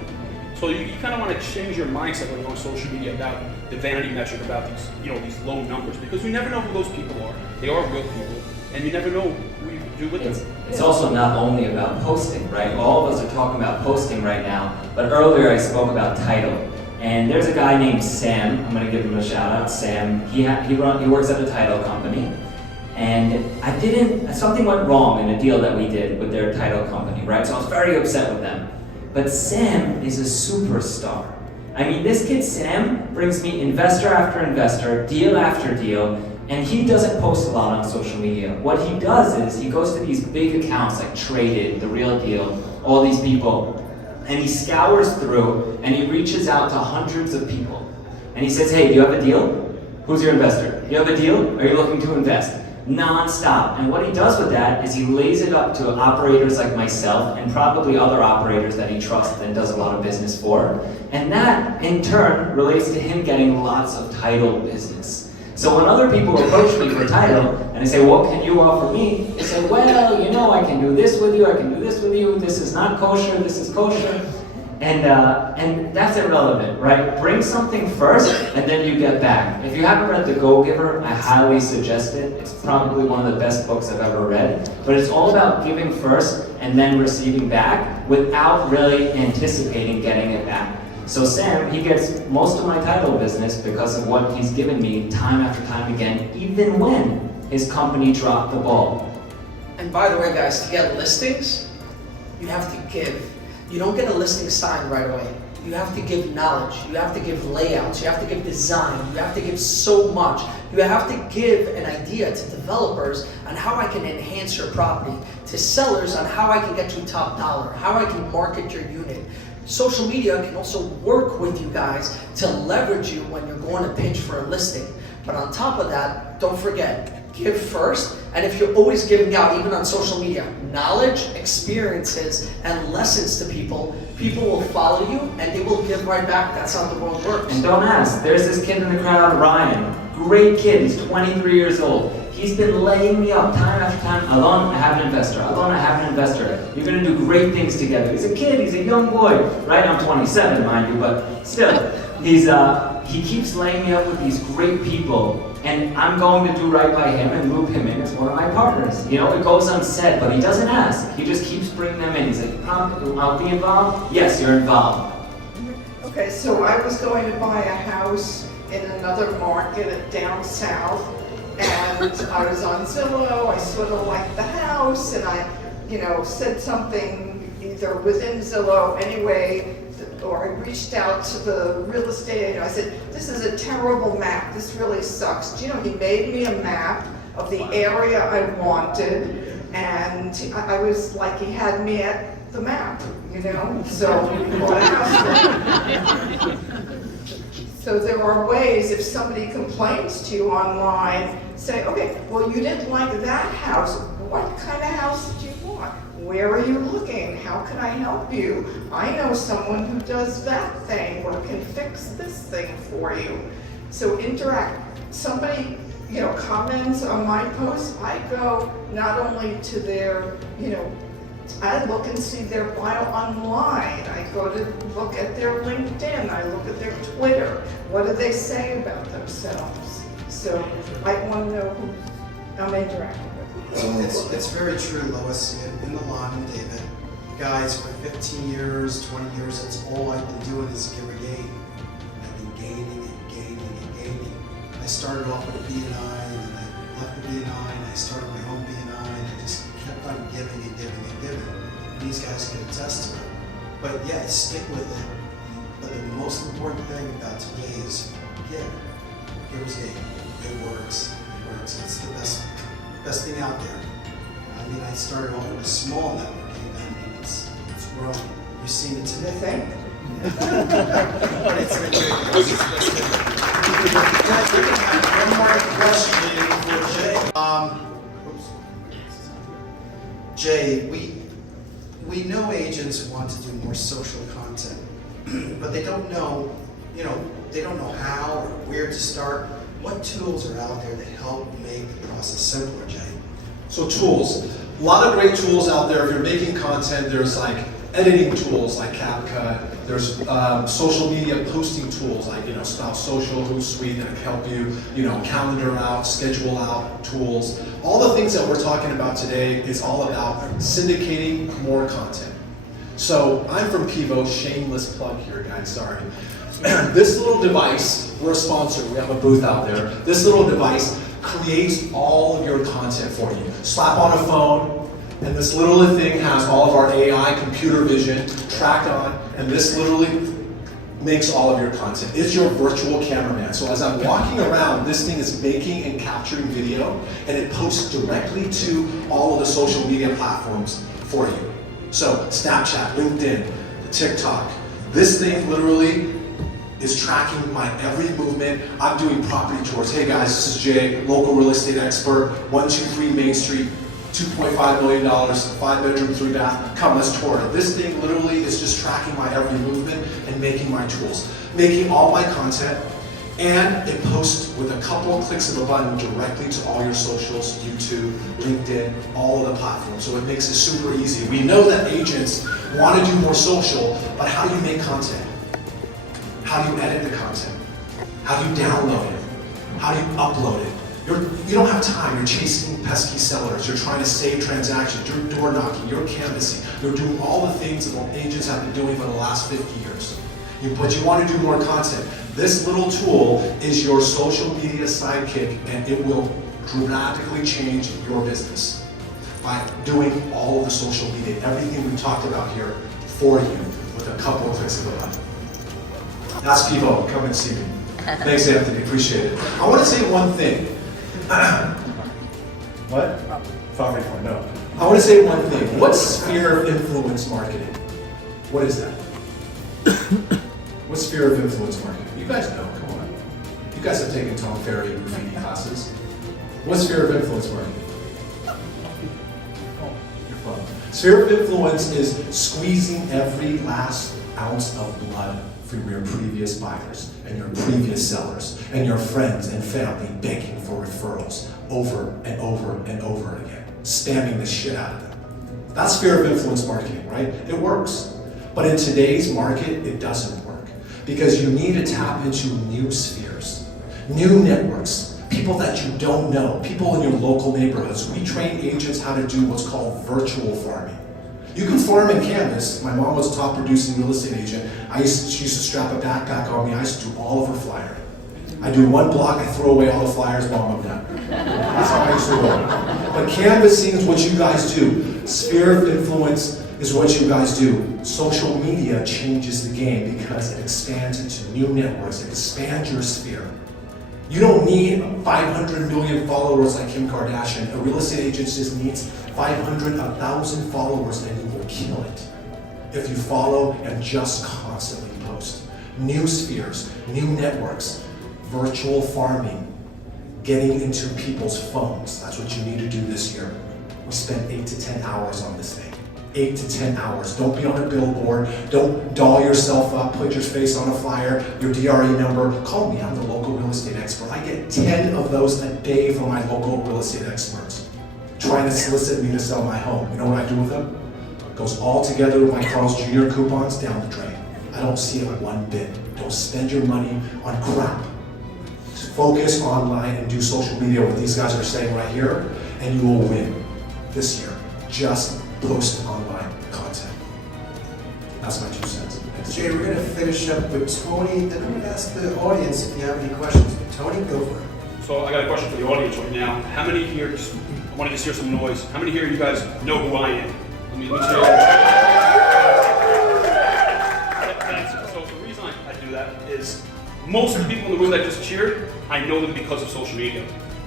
So you kind of want to change your mindset when you're on social media about the vanity metric, about these low numbers, because you never know who those people are. They are real people, and you never know who you can do with them. It's also not only about posting, right? All of us are talking about posting right now, but earlier I spoke about title. And there's a guy named Sam. I'm going to give him a shout out. Sam. He works at a title company, and something went wrong in a deal that we did with their title company, right? So I was very upset with them. But Sam is a superstar. I mean, this kid Sam brings me investor after investor, deal after deal, and he doesn't post a lot on social media. What he does is he goes to these big accounts like Traded, The Real Deal, all these people, and he scours through and he reaches out to hundreds of people. And he says, hey, do you have a deal? Who's your investor? Do you have a deal? Are you looking to invest? Non-stop. And what he does with that is he lays it up to operators like myself and probably other operators that he trusts and does a lot of business for. And that, in turn, relates to him getting lots of title business. So when other people approach me for title, and I say, what can you offer me? They say, well, I can do this with you, I can do this with you, this is not kosher, this is kosher. And that's irrelevant, right? Bring something first, and then you get back. If you haven't read The Go-Giver, I highly suggest it. It's probably one of the best books I've ever read. But it's all about giving first, and then receiving back, without really anticipating getting it back. So Sam, he gets most of my title business because of what he's given me time after time again, even when his company dropped the ball. And by the way, guys, to get listings, you have to give. You don't get a listing signed right away. You have to give knowledge, you have to give layouts, you have to give design, you have to give so much. You have to give an idea to developers on how I can enhance your property, to sellers on how I can get you top dollar, how I can market your unit. Social media can also work with you guys to leverage you when you're going to pitch for a listing. But on top of that, don't forget, give first, and if you're always giving out, even on social media, knowledge, experiences, and lessons to people, people will follow you and they will give right back. That's how the world works. And don't ask, there's this kid in the crowd, Ryan. Great kid, he's 23 years old. He's been laying me up time after time. Allon, I have an investor. Allon, I have an investor. You're gonna do great things together. He's a kid, he's a young boy. Right, I'm 27, mind you, but still. He keeps laying me up with these great people, and I'm going to do right by him and loop him in as one of my partners. You know, it goes unsaid, but he doesn't ask. He just keeps bringing them in. He's like, I'll be involved? Yes, you're involved. Okay, so I was going to buy a house in another market down south, and I was on Zillow. I sort of liked the house, and I, said something either within Zillow anyway, or I reached out to the real estate agent. I said, this is a terrible map. This really sucks. Do you know, he made me a map of the area I wanted, and I was like, he had me at the map, so we bought a house. So there are ways, if somebody complains to you online, say, okay, well, you didn't like that house. What kind of house did you want? Where are you looking? How can I help you? I know someone who does that thing or can fix this thing for you. So interact. Somebody, comments on my post, I go not only to their, I look and see their bio online. I go to look at their LinkedIn. I look at their Twitter. What do they say about themselves? So I want to know who I'm interacting with. It's very true, Lois, in the lawn and David. Guys, for 15 years, 20 years, that's all I've been doing is give or gain. I've been gaining and gaining and gaining. I started off with a BNI, and then I left the BNI, and I started my own BNI, and I just kept on giving and giving and giving. And these guys can attest to it. But yeah, stick with it. But the most important thing about today is give. Give is gain. It works. It works. It's the best thing out there. I mean, I started off with a small networking event, and it's growing. You've seen it today. It's one more question for Jay. Jay, we know agents want to do more social content, but they don't know, they don't know how or where to start. What tools are out there that help make the process simpler, Jay? So tools, a lot of great tools out there. If you're making content, there's like editing tools like CapCut. There's social media posting tools like Style Social, Hootsuite that can help you, calendar out, schedule out tools. All the things that we're talking about today is all about syndicating more content. So I'm from Pivo, shameless plug here, guys. Sorry. This little device, we're a sponsor, we have a booth out there. This little device creates all of your content for you. Slap on a phone, and this little thing has all of our AI, computer vision, tracked on, and this literally makes all of your content. It's your virtual cameraman. So as I'm walking around, this thing is making and capturing video, and it posts directly to all of the social media platforms for you. So Snapchat, LinkedIn, TikTok. This thing literally is tracking my every movement. I'm doing property tours. Hey guys, this is Jay, local real estate expert, 123 Main Street, $2.5 million, 5-bedroom, 3-bath. Come, let's tour it. This thing literally is just tracking my every movement and making my tools, making all my content, and it posts with a couple of clicks of a button directly to all your socials, YouTube, LinkedIn, all of the platforms. So it makes it super easy. We know that agents want to do more social, but how do you make content? How do you edit the content? How do you download it? How do you upload it? You don't have time. You're chasing pesky sellers. You're trying to save transactions. You're door knocking. You're canvassing. You're doing all the things that agents have been doing for the last 50 years. But you want to do more content. This little tool is your social media sidekick, and it will dramatically change your business by doing all of the social media, everything we talked about here for you with a couple of clicks of a button. Ask Pivo, come and see me. Thanks, Anthony, appreciate it. I want to say one thing. What? Favorite, no. I want to say one thing. What's sphere of influence marketing? What is that? What's sphere of influence marketing? You guys know, come on. You guys have taken Tom Ferry and graffiti classes. What's sphere of influence marketing? You're fun. Sphere of influence is squeezing every last ounce of blood from your previous buyers and your previous sellers and your friends and family begging for referrals over and over and over again, spamming the shit out of them. That's sphere of influence marketing, right? It works. But in today's market, it doesn't work because you need to tap into new spheres, new networks, people that you don't know, people in your local neighborhoods. We train agents how to do what's called virtual farming. You can farm in Canvas. My mom was a top producing real estate agent. She used to strap a backpack on me. I used to do all of her flyering. I do one block, I throw away all the flyers, mom, I'm done. That's how I used to roll. But canvassing is what you guys do. Sphere of influence is what you guys do. Social media changes the game because it expands into new networks. It expands your sphere. You don't need 500 million followers like Kim Kardashian. A real estate agent just needs 500, 1,000 followers and you will kill it. If you follow and just constantly post. New spheres, new networks, virtual farming, getting into people's phones. That's what you need to do this year. We spent 8 to 10 hours on this thing. 8 to 10 hours. Don't be on a billboard. Don't doll yourself up, put your face on a flyer, your DRE number. Call me, I'm the local real estate expert. I get 10 of those a day from my local real estate experts trying to solicit me to sell my home. You know what I do with them? It goes all together with my Carl's Jr. coupons down the drain. I don't see it one bit. Don't spend your money on crap. Focus online and do social media, what these guys are saying right here, and you will win this year. Just post online content. That's my 2 cents. Jay, we're going to finish up with Tony. Then I'm going to ask the audience if you have any questions. Tony, go for it. So I got a question for the audience right now. How many here, I want to just hear some noise. How many here you guys know who I am? Let's hear it. So the reason I do that is most of the people in the room that just cheered, I know them because of social media.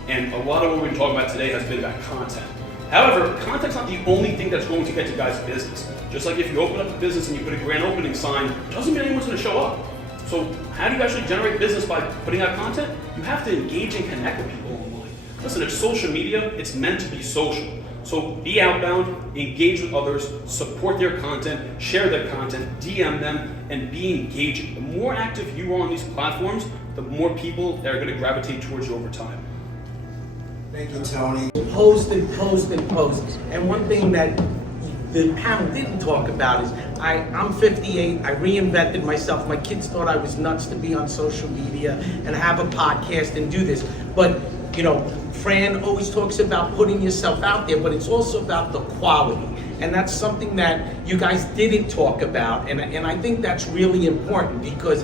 And a lot of what we've been talking about today has been about content. However, content's not the only thing that's going to get you guys business. Just like if you open up a business and you put a grand opening sign, doesn't mean anyone's going to show up. So how do you actually generate business by putting out content? You have to engage and connect with people online. Listen, it's social media, it's meant to be social. So be outbound, engage with others, support their content, share their content, DM them, and be engaging. The more active you are on these platforms, the more people that are going to gravitate towards you over time. Thank you, Tony. Post and post and post. And one thing that the panel didn't talk about is I'm 58, I reinvented myself. My kids thought I was nuts to be on social media and have a podcast and do this. But, you know, Fran always talks about putting yourself out there, but it's also about the quality. And that's something that you guys didn't talk about. And I think that's really important because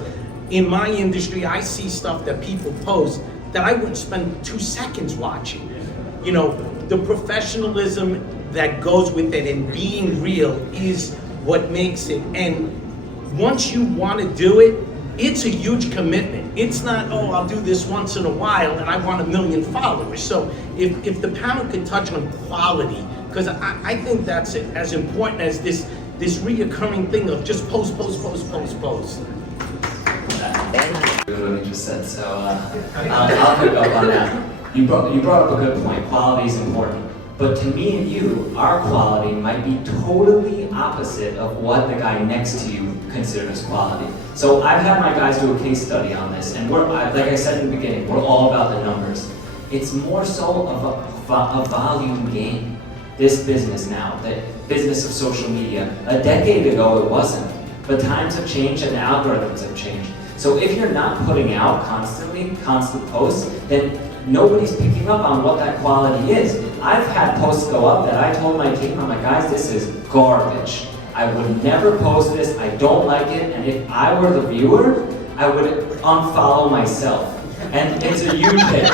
in my industry, I see stuff that people post that I wouldn't spend 2 seconds watching. You know, the professionalism that goes with it and being real is what makes it. And once you want to do it, it's a huge commitment. It's not, oh, I'll do this once in a while and I want 1 million followers. So if the panel could touch on quality, because I think that's as important as this reoccurring thing of just post. What you just said, so I'll pick up on that. You brought up a good point. Quality is important. But to me and you, our quality might be totally opposite of what the guy next to you considers quality. So I've had my guys do a case study on this, and like I said in the beginning, we're all about the numbers. It's more so of a volume game, this business now, the business of social media. A decade ago it wasn't, but times have changed and the algorithms have changed. So if you're not putting out constant posts, then nobody's picking up on what that quality is. I've had posts go up that I told my team, I'm like, guys, this is garbage. I would never post this, I don't like it, and if I were the viewer, I would unfollow myself. And it's a huge hit.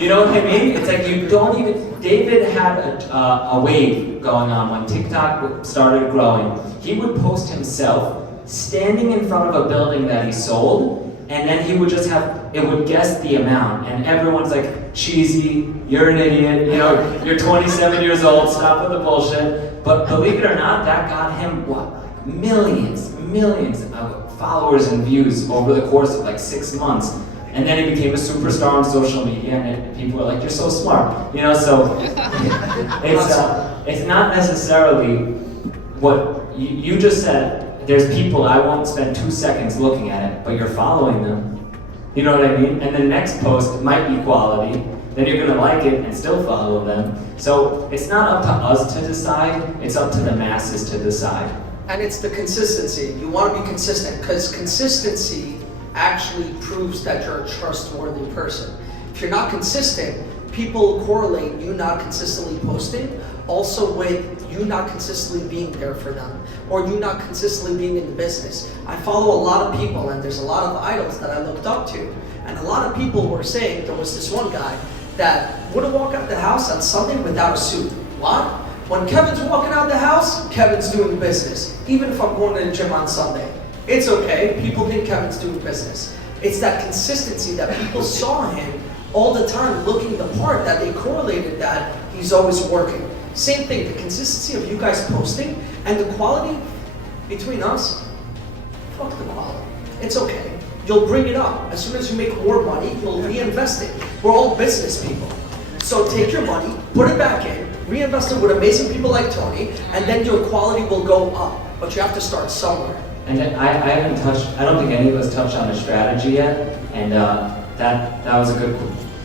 You know what I mean? It's like you don't even, David had a wave going on when TikTok started growing. He would post himself standing in front of a building that he sold, and then he would just it would guess the amount, and everyone's like, cheesy, you're an idiot, you know, you're 27 years old, stop with the bullshit. But believe it or not, that got him, what, millions of followers and views over the course of like 6 months. And then he became a superstar on social media, and people were like, "You're so smart," you know. So it's not necessarily what you just said. There's people I won't spend 2 seconds looking at it, but you're following them. You know what I mean? And the next post might be quality. Then you're gonna like it and still follow them. So it's not up to us to decide. It's up to the masses to decide. And it's the consistency. You want to be consistent, because consistency actually proves that you're a trustworthy person. If you're not consistent, people correlate you not consistently posting also with you not consistently being there for them, or you not consistently being in the business. I follow a lot of people, and there's a lot of idols that I looked up to, and a lot of people were saying, there was this one guy that wouldn't walk out the house on Sunday without a suit. What? When Kevin's walking out the house, Kevin's doing business. Even if I'm going to the gym on Sunday, it's okay. People think Kevin's doing business. It's that consistency that people saw him all the time looking the part, that they correlated that he's always working. Same thing, the consistency of you guys posting and the quality between us. Fuck the quality. It's okay. You'll bring it up. As soon as you make more money, you'll reinvest it. We're all business people. So take your money, put it back in, reinvest it with amazing people like Tony, and then your quality will go up. But you have to start somewhere. And I haven't touched, I don't think any of us touched on a strategy yet, and that was a good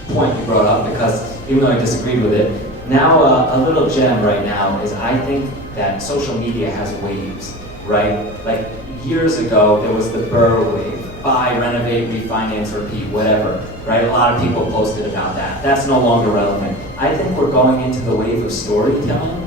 point you brought up, because even though I disagreed with it, now a little gem right now is I think that social media has waves, right? Like years ago, there was the Burr wave, buy, renovate, refinance, repeat, whatever, right? A lot of people posted about that. That's no longer relevant. I think we're going into the wave of storytelling.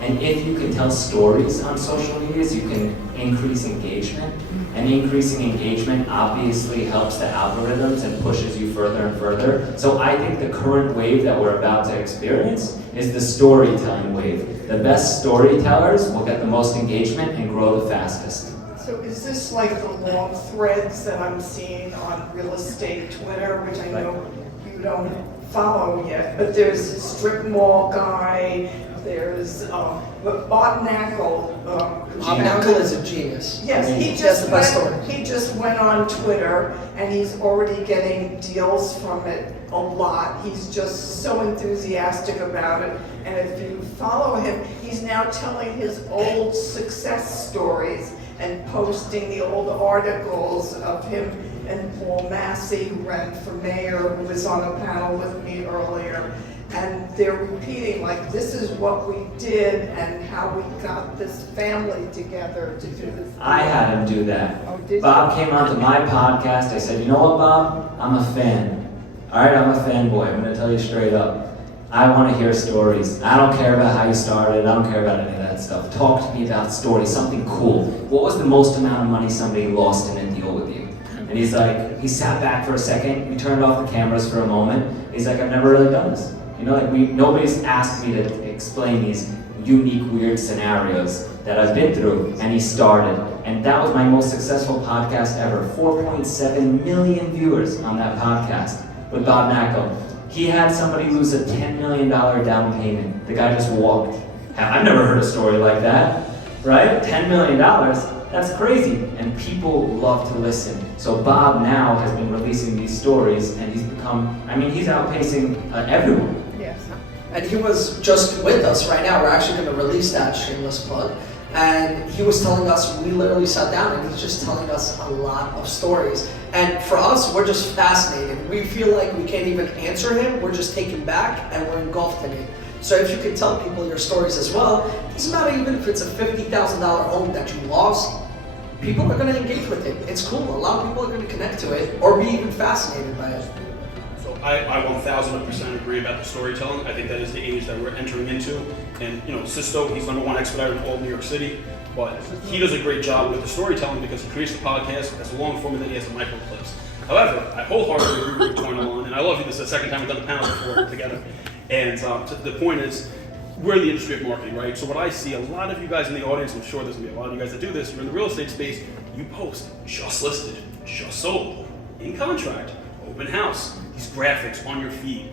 And if you can tell stories on social medias, you can increase engagement. And increasing engagement obviously helps the algorithms and pushes you further and further. So I think the current wave that we're about to experience is the storytelling wave. The best storytellers will get the most engagement and grow the fastest. So is this like the long threads that I'm seeing on real estate Twitter, which I know you don't follow yet, but there's a strip mall guy, there's Bob Knackle. Bob Knackle is a genius. Yes, he just went on Twitter, and he's already getting deals from it a lot. He's just so enthusiastic about it, and if you follow him, he's now telling his old success stories and posting the old articles of him and Paul Massey, who ran for mayor, who was on a panel with me earlier. And they're repeating, like, this is what we did and how we got this family together to do this. I had him do that. Oh, did Bob you? came onto my podcast. I said, you know what, Bob? I'm a fan. All right, I'm a fanboy. I'm going to tell you straight up. I want to hear stories. I don't care about how you started. I don't care about any of that stuff. Talk to me about stories, something cool. What was the most amount of money somebody lost in a deal with you? And he's like, he sat back for a second. We turned off the cameras for a moment. He's like, I've never really done this. You know, like nobody's asked me to explain these unique, weird scenarios that I've been through, and he started. And that was my most successful podcast ever. 4.7 million viewers on that podcast with Bob Knackle. He had somebody lose a $10 million down payment. The guy just walked. I've never heard a story like that, right? $10 million, that's crazy. And people love to listen. So Bob now has been releasing these stories, and he's become, I mean, he's outpacing everyone. Yes. And he was just with us right now. We're actually going to release that shameless plug. And he was telling us, we literally sat down and he's just telling us a lot of stories. And for us, we're just fascinated. We feel like we can't even answer him. We're just taken back and we're engulfed in it. So if you could tell people your stories as well, it doesn't matter even if it's a $50,000 home that you lost, people are going to engage with it. It's cool. A lot of people are going to connect to it or be even fascinated by it. So I 1000% agree about the storytelling. I think that is the age that we're entering into. And, you know, Sisto, he's #1 expediter in all of New York City. But he does a great job with the storytelling because he creates the podcast as a long form and then he has the micro clips. However, I wholeheartedly agree with Tony Allon, and I love you. This is the second time we've done the panel before together. And the point is, we're in the industry of marketing, right? So what I see, a lot of you guys in the audience, I'm sure there's gonna be a lot of you guys that do this, you're in the real estate space, you post just listed, just sold, in contract, open house, these graphics on your feed.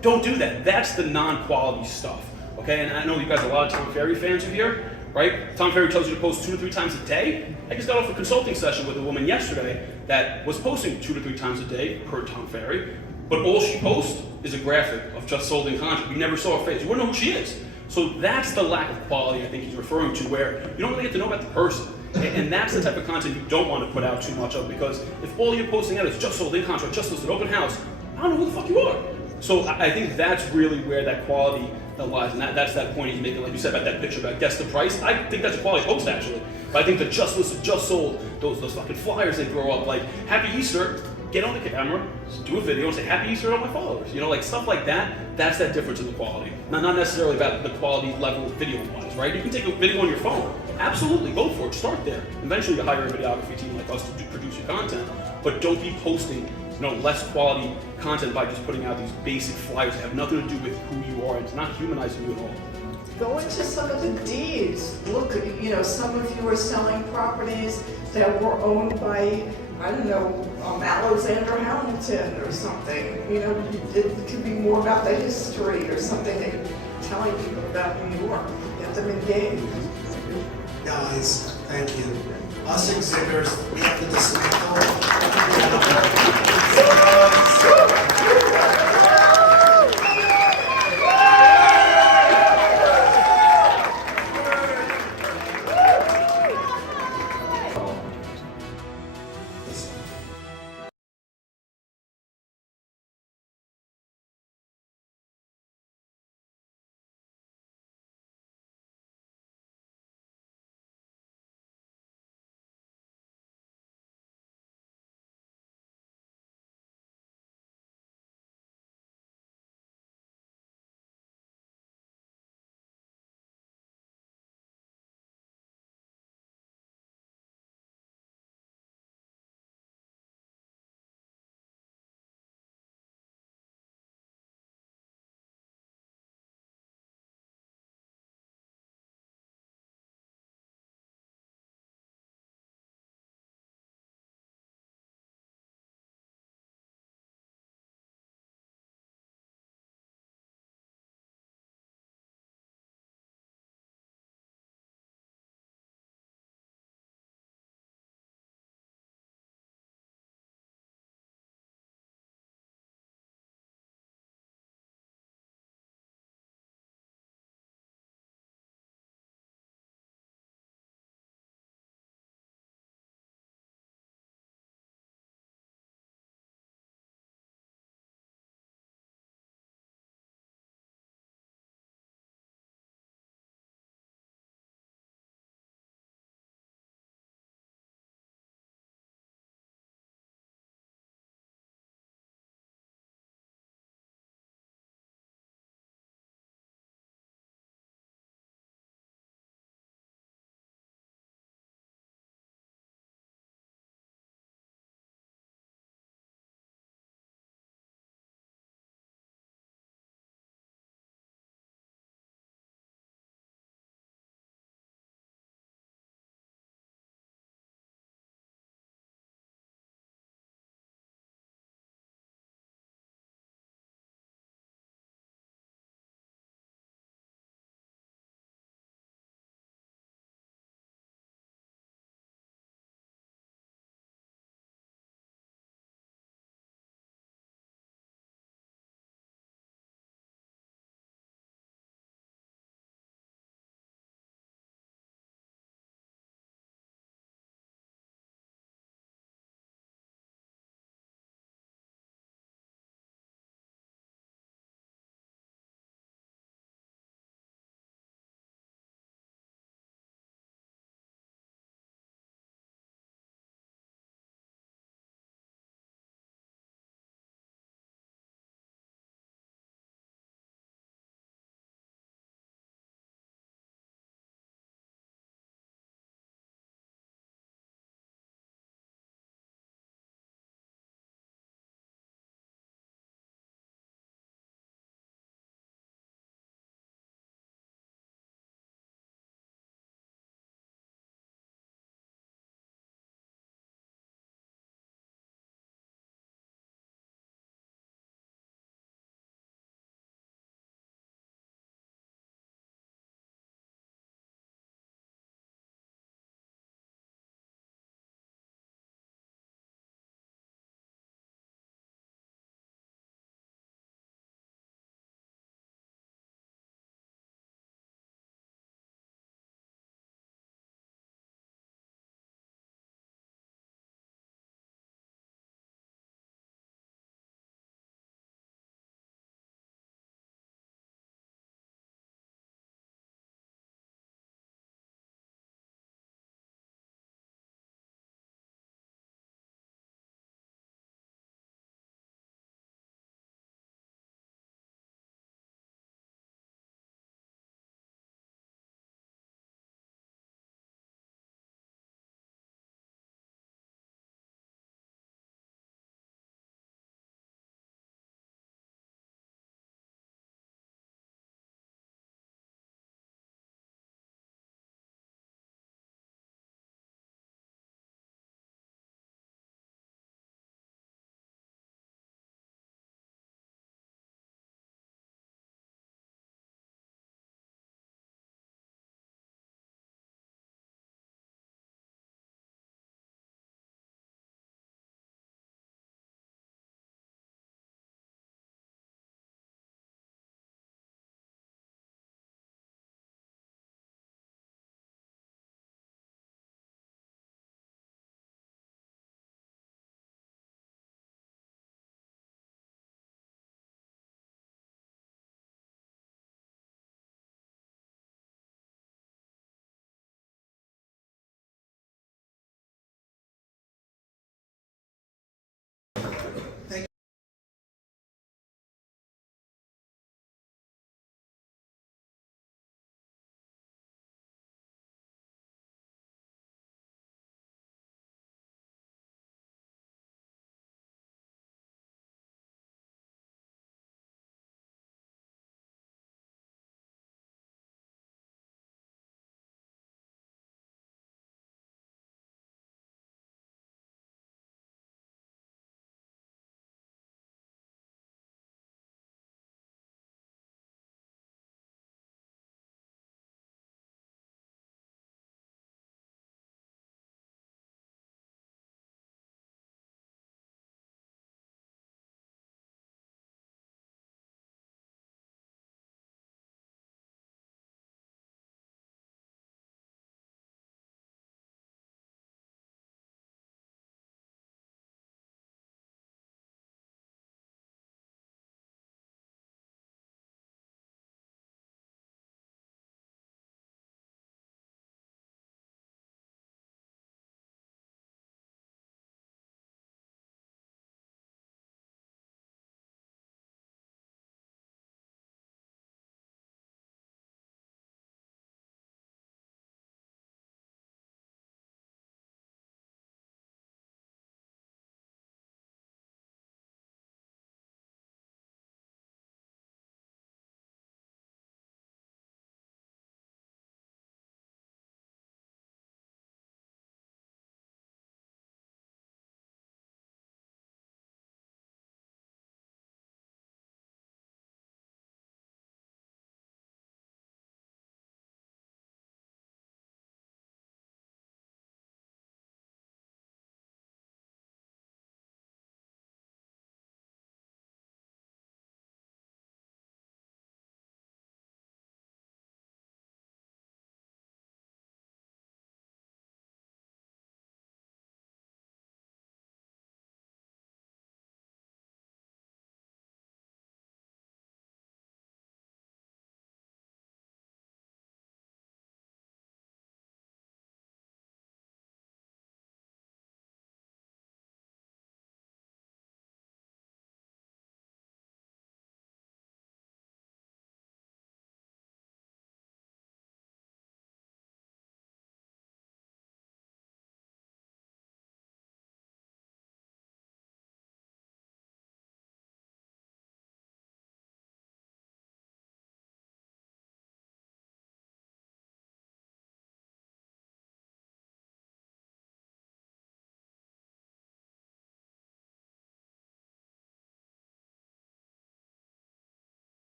Don't do that. That's the non-quality stuff, okay? And I know you guys are a lot of Tom Ferry fans are here, right? Tom Ferry tells you to post 2 to 3 times a day. I just got off a consulting session with a woman yesterday that was posting 2 to 3 times a day per Tom Ferry, but all she posts is a graphic of just sold in contract. You never saw her face. You wouldn't know who she is. So that's the lack of quality I think he's referring to, where you don't really get to know about the person. And that's the type of content you don't want to put out too much of, because if all you're posting out is just sold in contract, just listed open house, I don't know who the fuck you are. So I think that's really where that quality lies, and that's that point he's making, like you said about that picture about guess the price. I think that's a quality post actually. But I think the just listed, just sold, those fucking flyers they throw up, like Happy Easter, get on the camera, do a video and say Happy Easter to all my followers. You know, like stuff like that, that's that difference in the quality. Not necessarily about the quality level video-wise, right? You can take a video on your phone. Absolutely, go for it, start there. Eventually you hire a videography team like us to produce your content, but don't be posting less quality content by just putting out these basic flyers that have nothing to do with who you are. It's not humanizing you at all. Go into some of the deeds. Look, some of you are selling properties that were owned by, I don't know, Alexander Hamilton or something. It could be more about the history or something that you're telling people about New York. Get them engaged. Guys, thank you. Us exhibitors, we have to dismantle.